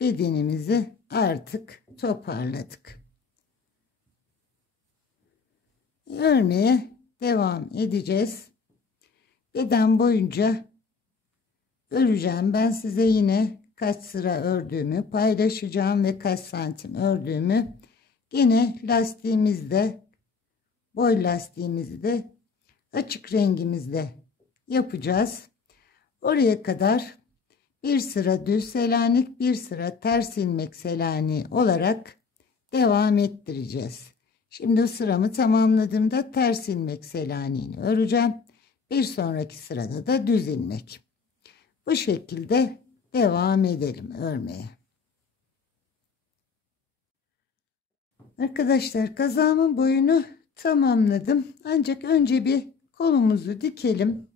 Bedenimizi artık toparladık. Örmeye devam edeceğiz. Beden boyunca öreceğim. Ben size yine kaç sıra ördüğümü paylaşacağım ve kaç santim ördüğümü. Yine lastiğimizde, boy lastiğimizde açık rengimizde yapacağız. Oraya kadar bir sıra düz selanik, bir sıra ters ilmek selani olarak devam ettireceğiz. Şimdi sıramı tamamladığımda ters ilmek selaniğini öreceğim. Bir sonraki sırada da düz ilmek. Bu şekilde devam edelim örmeye. Arkadaşlar kazağımın boyunu tamamladım. Ancak önce bir kolumuzu dikelim.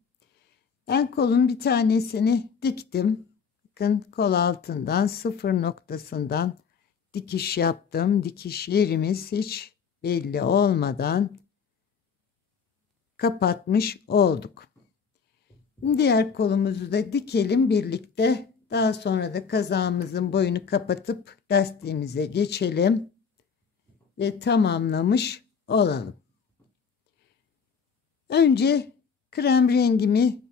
Ben kolun bir tanesini diktim. Bakın kol altından sıfır noktasından dikiş yaptım. Dikiş yerimiz hiç belli olmadan kapatmış olduk. Diğer kolumuzu da dikelim birlikte. Daha sonra da kazağımızın boyunu kapatıp lastiğimize geçelim ve tamamlamış olalım. Önce krem rengimi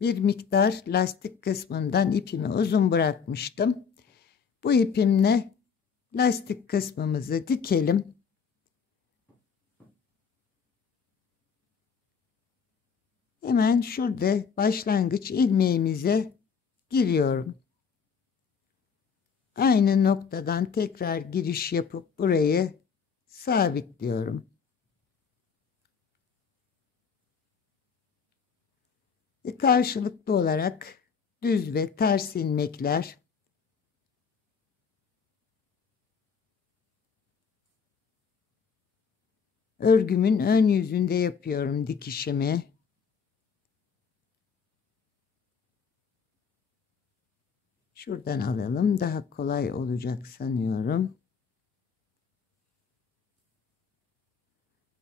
bir miktar lastik kısmından ipimi uzun bırakmıştım. Bu ipimle lastik kısmımızı dikelim. Hemen şurada başlangıç ilmeğimize giriyorum. Aynı noktadan tekrar giriş yapıp burayı sabitliyorum. Ve karşılıklı olarak düz ve ters ilmekler örgümün ön yüzünde yapıyorum dikişimi. Şuradan alalım, daha kolay olacak sanıyorum.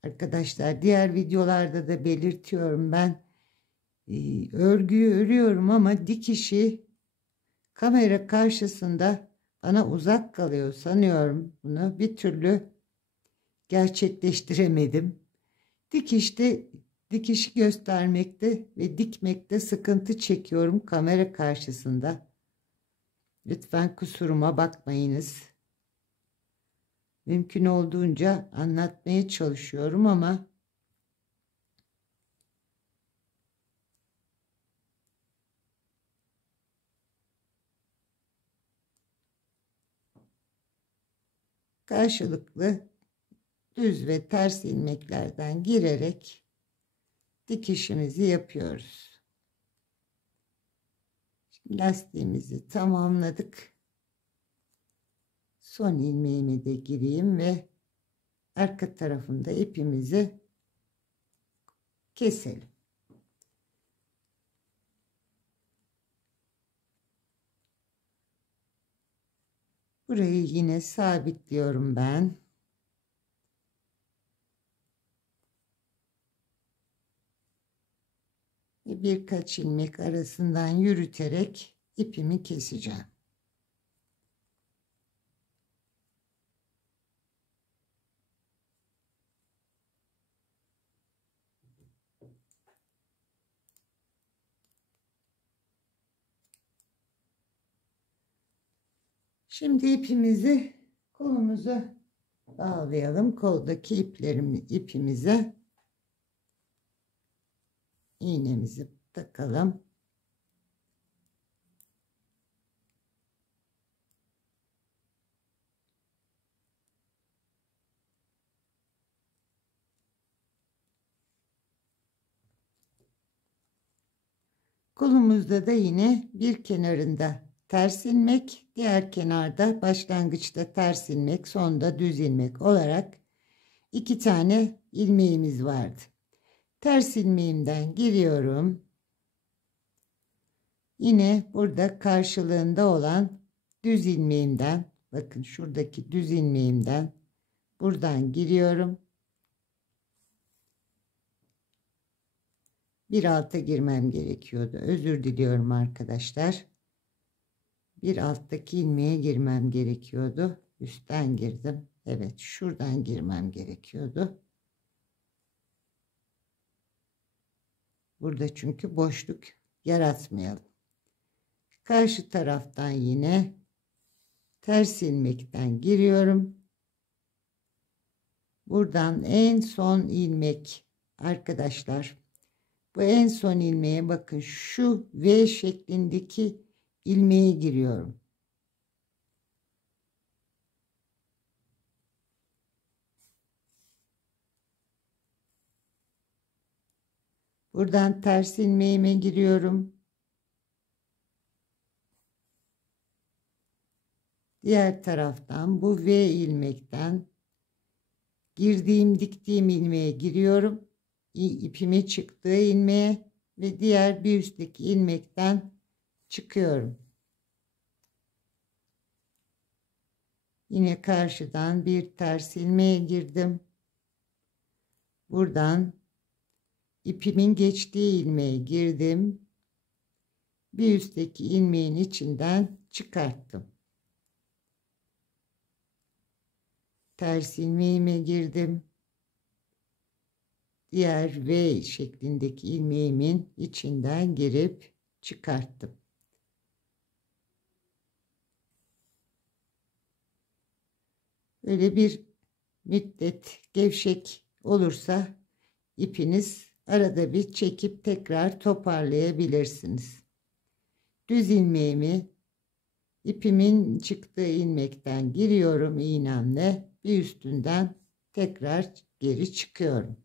Arkadaşlar diğer videolarda da belirtiyorum, ben örgüyü örüyorum ama dikişi kamera karşısında bana uzak kalıyor sanıyorum. Bunu bir türlü gerçekleştiremedim. Dikişi göstermekte ve dikmekte sıkıntı çekiyorum kamera karşısında. Lütfen kusuruma bakmayınız. Mümkün olduğunca anlatmaya çalışıyorum ama karşılıklı düz ve ters ilmeklerden girerek dikişimizi yapıyoruz. Şimdi lastiğimizi tamamladık. Son ilmeğimi de gireyim ve arka tarafında ipimizi keselim. Burayı yine sabitliyorum ben. Ve birkaç ilmek arasından yürüterek ipimi keseceğim. Şimdi ipimizi kolumuza bağlayalım. Koldaki ipimize iğnemizi takalım. Kolumuzda da yine bir kenarında ters ilmek, diğer kenarda başlangıçta ters ilmek, sonda düz ilmek olarak iki tane ilmeğimiz vardı. Ters ilmeğimden giriyorum. Yine burada karşılığında olan düz ilmeğimden, bakın şuradaki düz ilmeğimden buradan giriyorum. Bir alta girmem gerekiyordu. Özür diliyorum arkadaşlar. Bir alttaki ilmeğe girmem gerekiyordu. Üstten girdim. Evet, şuradan girmem gerekiyordu. Burada çünkü boşluk yaratmayalım. Karşı taraftan yine ters ilmekten giriyorum. Buradan en son ilmek arkadaşlar. Bu en son ilmeğe bakın, şu V şeklindeki ilmeğe giriyorum. Buradan ters ilmeğime giriyorum. Diğer taraftan bu V ilmekten diktiğim ilmeğe giriyorum. İpimi çıktığı ilmeğe ve diğer bir üstteki ilmekten çıkıyorum. Yine karşıdan bir ters ilmeğe girdim. Buradan ipimin geçtiği ilmeğe girdim. Bir üstteki ilmeğin içinden çıkarttım. Ters ilmeğime girdim. Diğer V şeklindeki ilmeğimin içinden girip çıkarttım. Böyle bir müddet gevşek olursa ipiniz arada bir çekip tekrar toparlayabilirsiniz. Düz ilmeğimi ipimin çıktığı ilmekten giriyorum iğnemle, bir üstünden tekrar geri çıkıyorum.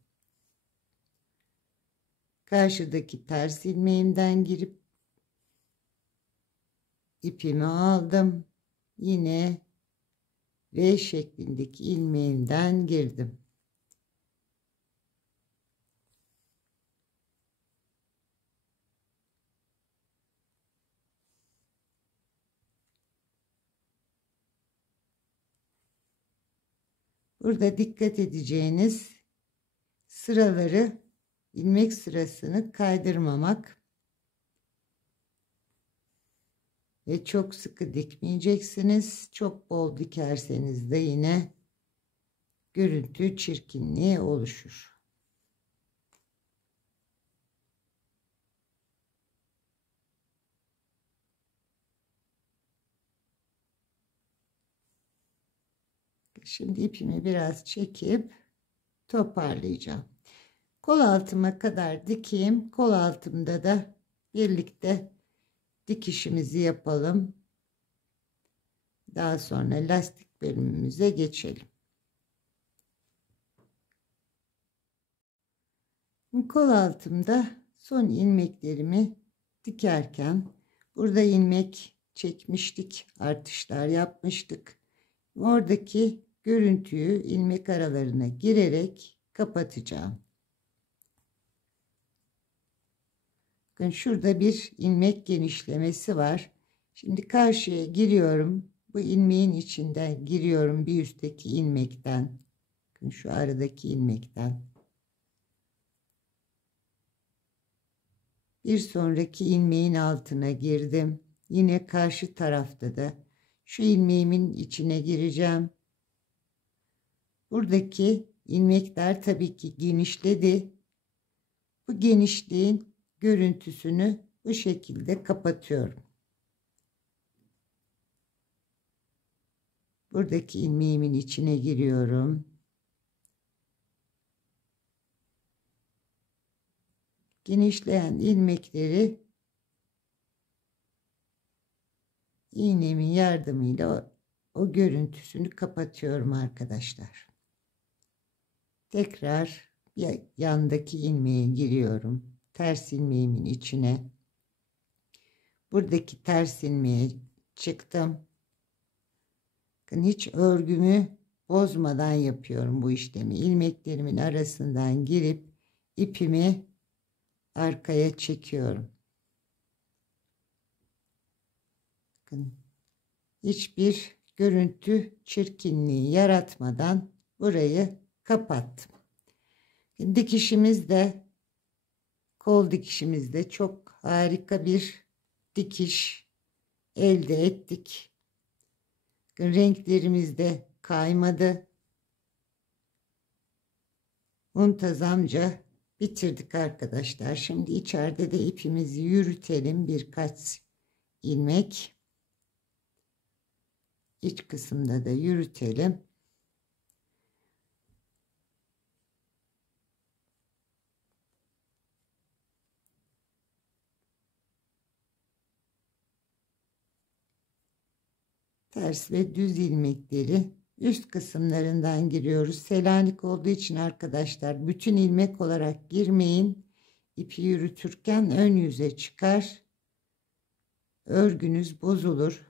Karşıdaki ters ilmeğimden girip ipimi aldım. Yine V şeklindeki ilmeğimden girdim. Burada dikkat edeceğiniz sıraları, ilmek sırasını kaydırmamak ve çok sıkı dikmeyeceksiniz. Çok bol dikerseniz de yine görüntü çirkinliği oluşur. Şimdi ipimi biraz çekip toparlayacağım. Kol altıma kadar dikeyim. Kol altımda da birlikte dikişimizi yapalım. Daha sonra lastik bölümümüze geçelim. Kol altımda son ilmeklerimi dikerken burada ilmek çekmiştik, artışlar yapmıştık. Oradaki görüntüyü ilmek aralarına girerek kapatacağım. Bakın şurada bir ilmek genişlemesi var. Şimdi karşıya giriyorum. Bu ilmeğin içinden giriyorum, bir üstteki ilmekten. Bakın şu aradaki ilmekten. Bir sonraki ilmeğin altına girdim. Yine karşı tarafta da şu ilmeğimin içine gireceğim. Buradaki ilmekler tabii ki genişledi. Bu genişliğin görüntüsünü bu şekilde kapatıyorum. Buradaki ilmeğimin içine giriyorum. Genişleyen ilmekleri iğnemin yardımıyla o görüntüsünü kapatıyorum arkadaşlar. Tekrar yandaki ilmeğe giriyorum. Ters ilmeğimin içine. Buradaki ters ilmeğe çıktım. Bakın hiç örgümü bozmadan yapıyorum bu işlemi. İlmeklerimin arasından girip ipimi arkaya çekiyorum. Bakın hiçbir görüntü çirkinliği yaratmadan burayı kapattım. Dikişimiz de, kol dikişimizde çok harika bir dikiş elde ettik. Renklerimiz de kaymadı. Muntazamca bitirdik arkadaşlar. Şimdi içeride de ipimizi yürütelim birkaç ilmek. İç kısımda da yürütelim. Ters ve düz ilmekleri üst kısımlarından giriyoruz. Selanik olduğu için arkadaşlar bütün ilmek olarak girmeyin. İpi yürütürken ön yüze çıkar. Örgünüz bozulur.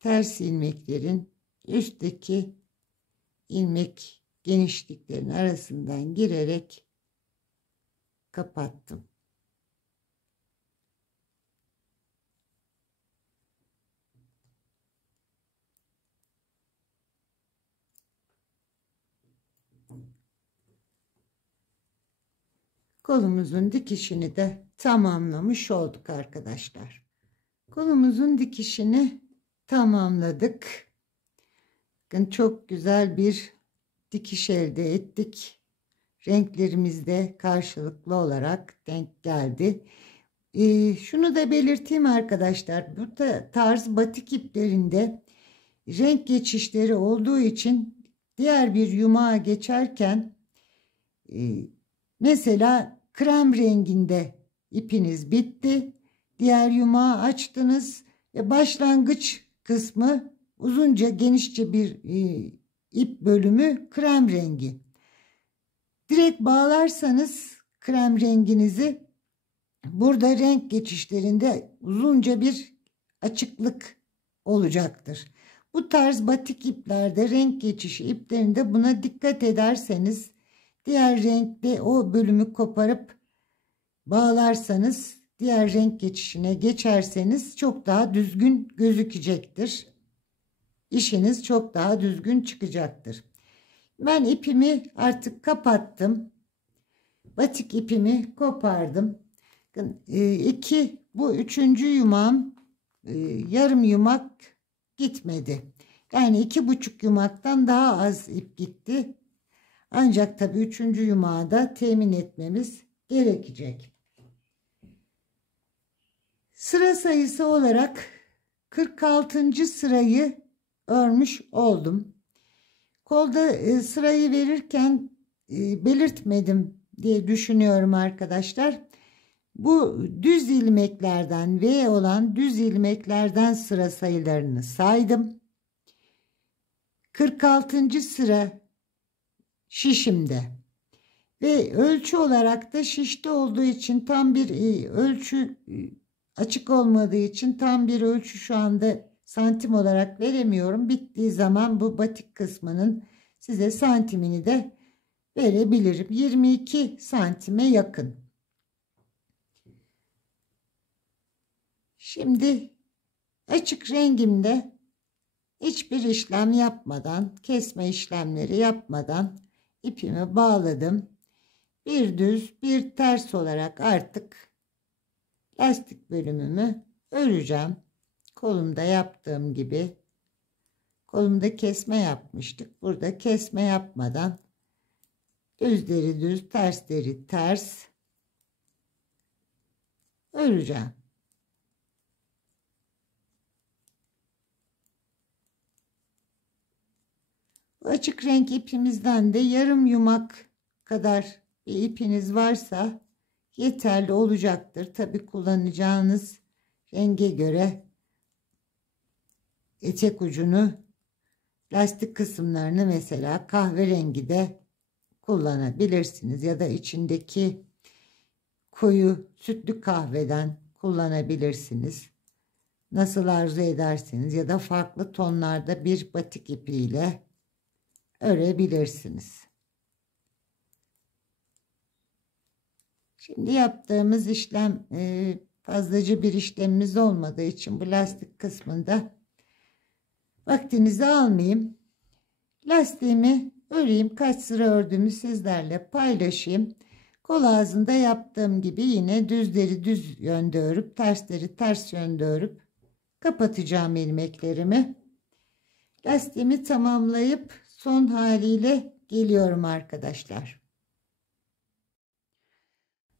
Ters ilmeklerin üstteki ilmek genişliklerin arasından girerek kapattım. Kolumuzun dikişini de tamamlamış olduk arkadaşlar. Kolumuzun dikişini tamamladık. Bakın çok güzel bir dikiş elde ettik. Renklerimiz de karşılıklı olarak denk geldi. Şunu da belirteyim arkadaşlar. Bu tarz batik iplerinde renk geçişleri olduğu için diğer bir yumağa geçerken mesela krem renginde ipiniz bitti. Diğer yumağı açtınız ve başlangıç kısmı uzunca genişçe bir ip bölümü krem rengi. Direkt bağlarsanız krem renginizi burada renk geçişlerinde uzunca bir açıklık olacaktır. Bu tarz batik iplerde renk geçişi iplerinde buna dikkat ederseniz diğer renkte o bölümü koparıp bağlarsanız diğer renk geçişine geçerseniz çok daha düzgün gözükecektir. İşiniz çok daha düzgün çıkacaktır. Ben ipimi artık kapattım. Batik ipimi kopardım. Bu üçüncü yumağım yarım yumak gitmedi. Yani 2,5 yumaktan daha az ip gitti. Ancak tabii üçüncü yumağı da temin etmemiz gerekecek. Sıra sayısı olarak 46. sırayı örmüş oldum. Kolda sırayı verirken belirtmedim diye düşünüyorum arkadaşlar. Bu düz ilmeklerden V olan düz ilmeklerden sıra sayılarını saydım. 46. sıra şişimde ve ölçü olarak da şişte olduğu için tam bir ölçü açık olmadığı için tam bir ölçü şu anda santim olarak veremiyorum. Bittiği zaman bu batik kısmının size santimini de verebilirim. 22 santime yakın. Şimdi açık rengimde hiçbir işlem yapmadan, kesme işlemleri yapmadan ipimi bağladım. Bir düz bir ters olarak artık lastik bölümümü öreceğim. Kolumda yaptığım gibi. Kolumda kesme yapmıştık. Burada kesme yapmadan düzleri düz, tersleri ters öreceğim. Bu açık renk ipimizden de yarım yumak kadar bir ipiniz varsa yeterli olacaktır. Tabi kullanacağınız renge göre etek ucunu, lastik kısımlarını mesela kahverengi de kullanabilirsiniz ya da içindeki koyu sütlü kahveden kullanabilirsiniz. Nasıl arzu ederseniz ya da farklı tonlarda bir batik ipiyle örebilirsiniz. Şimdi yaptığımız işlem fazlaca bir işlemimiz olmadığı için bu lastik kısmında vaktinizi almayayım. Lastiğimi öreyim. Kaç sıra ördüğümü sizlerle paylaşayım. Kol ağzında yaptığım gibi yine düzleri düz yönde örüp tersleri ters yönde örüp kapatacağım ilmeklerimi. Lastiğimi tamamlayıp son haliyle geliyorum arkadaşlar.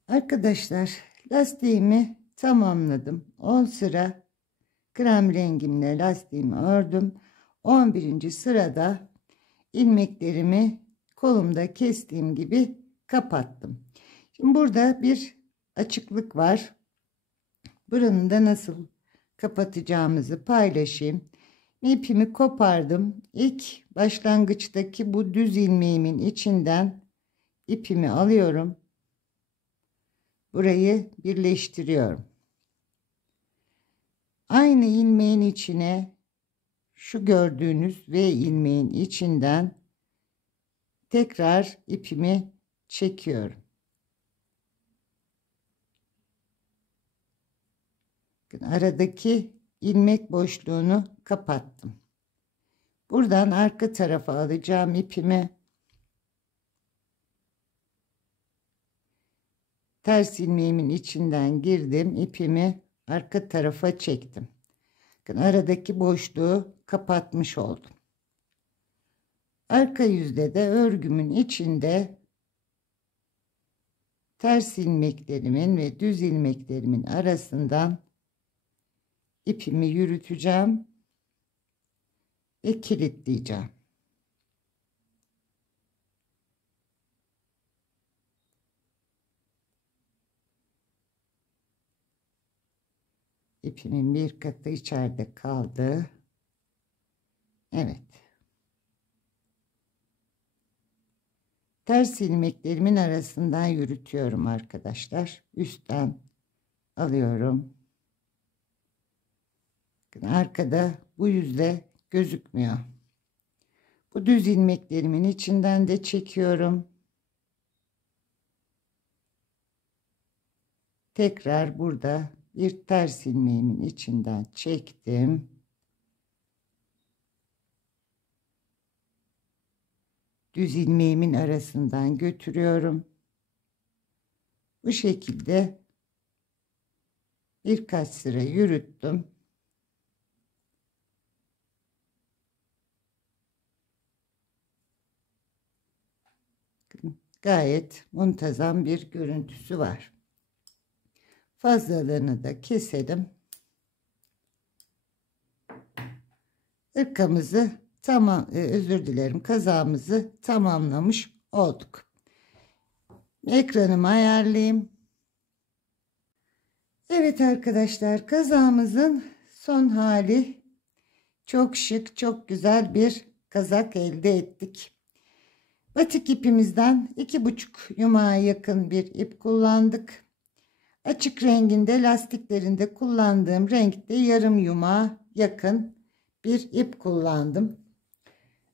Arkadaşlar Lastiğimi tamamladım. 10 sıra krem rengimle lastiğimi ördüm. 11. sırada ilmeklerimi kolumda kestiğim gibi kapattım. Şimdi burada bir açıklık var. Buranın da nasıl kapatacağımızı paylaşayım. İpimi kopardım. İlk başlangıçtaki bu düz ilmeğimin içinden ipimi alıyorum. Burayı birleştiriyorum. Aynı ilmeğin içine şu gördüğünüz V ilmeğin içinden tekrar ipimi çekiyorum. Aradaki ilmek boşluğunu kapattım. Buradan arka tarafa alacağım ipimi. Ters ilmeğimin içinden girdim. İpimi arka tarafa çektim. Aradaki boşluğu kapatmış oldum. Arka yüzde de örgümün içinde ters ilmeklerimin ve düz ilmeklerimin arasından ipimi yürüteceğim ve kilitleyeceğim. İpimin bir katı içeride kaldı. Evet. Ters ilmeklerimin arasından yürütüyorum arkadaşlar. Üstten alıyorum. Arkada bu yüzde gözükmüyor. Bu düz ilmeklerimin içinden de çekiyorum. Tekrar burada bir ters ilmeğimin içinden çektim. Düz ilmeğimin arasından götürüyorum. Bu şekilde birkaç sıra yürüttüm. Gayet muntazam bir görüntüsü var. Fazlalığını da keselim. Irkamızı kazağımızı tamamlamış olduk. Ekranımı ayarlayayım. Evet arkadaşlar, kazağımızın son hali. Çok şık, çok güzel bir kazak elde ettik. Batik ipimizden 2,5 yumağa yakın bir ip kullandık. Açık renginde lastiklerinde kullandığım renkte yarım yumağa yakın bir ip kullandım.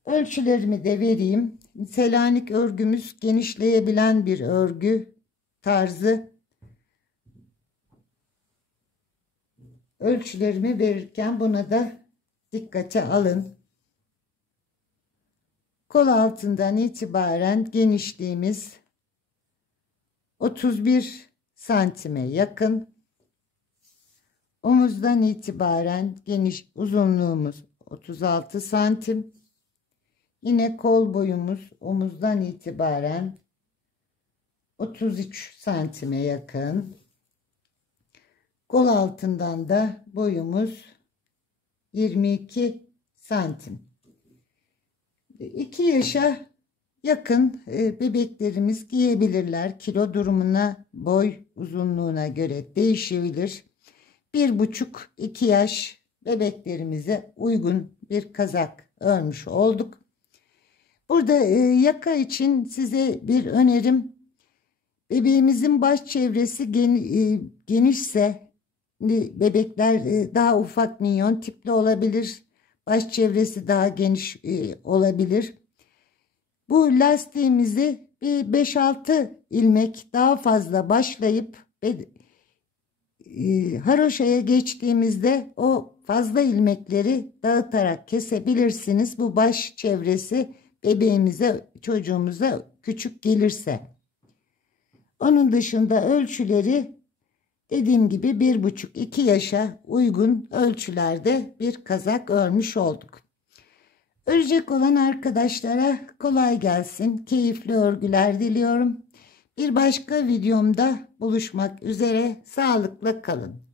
Ölçülerimi de vereyim. Selanik örgümüz genişleyebilen bir örgü tarzı. Ölçülerimi verirken buna da dikkate alın. Kol altından itibaren genişliğimiz 31 santime yakın. Omuzdan itibaren uzunluğumuz 36 santim. Yine kol boyumuz omuzdan itibaren 33 santime yakın. Kol altından da boyumuz 22 santim. 2 yaşa yakın bebeklerimiz giyebilirler. Kilo durumuna, boy uzunluğuna göre değişebilir. 1,5-2 yaş bebeklerimize uygun bir kazak örmüş olduk. Burada yaka için size bir önerim. Bebeğimizin baş çevresi genişse, bebekler daha ufak minyon tipli olabilir. Baş çevresi daha geniş olabilir. Bu lastiğimizi bir 5-6 ilmek daha fazla başlayıp haroşaya geçtiğimizde o fazla ilmekleri dağıtarak kesebilirsiniz. Bu baş çevresi bebeğimize, çocuğumuza küçük gelirse. Onun dışında ölçüleri dediğim gibi 1,5-2 yaşa uygun ölçülerde bir kazak örmüş olduk. Örecek olan arkadaşlara kolay gelsin, keyifli örgüler diliyorum. Bir başka videomda buluşmak üzere. Sağlıkla kalın.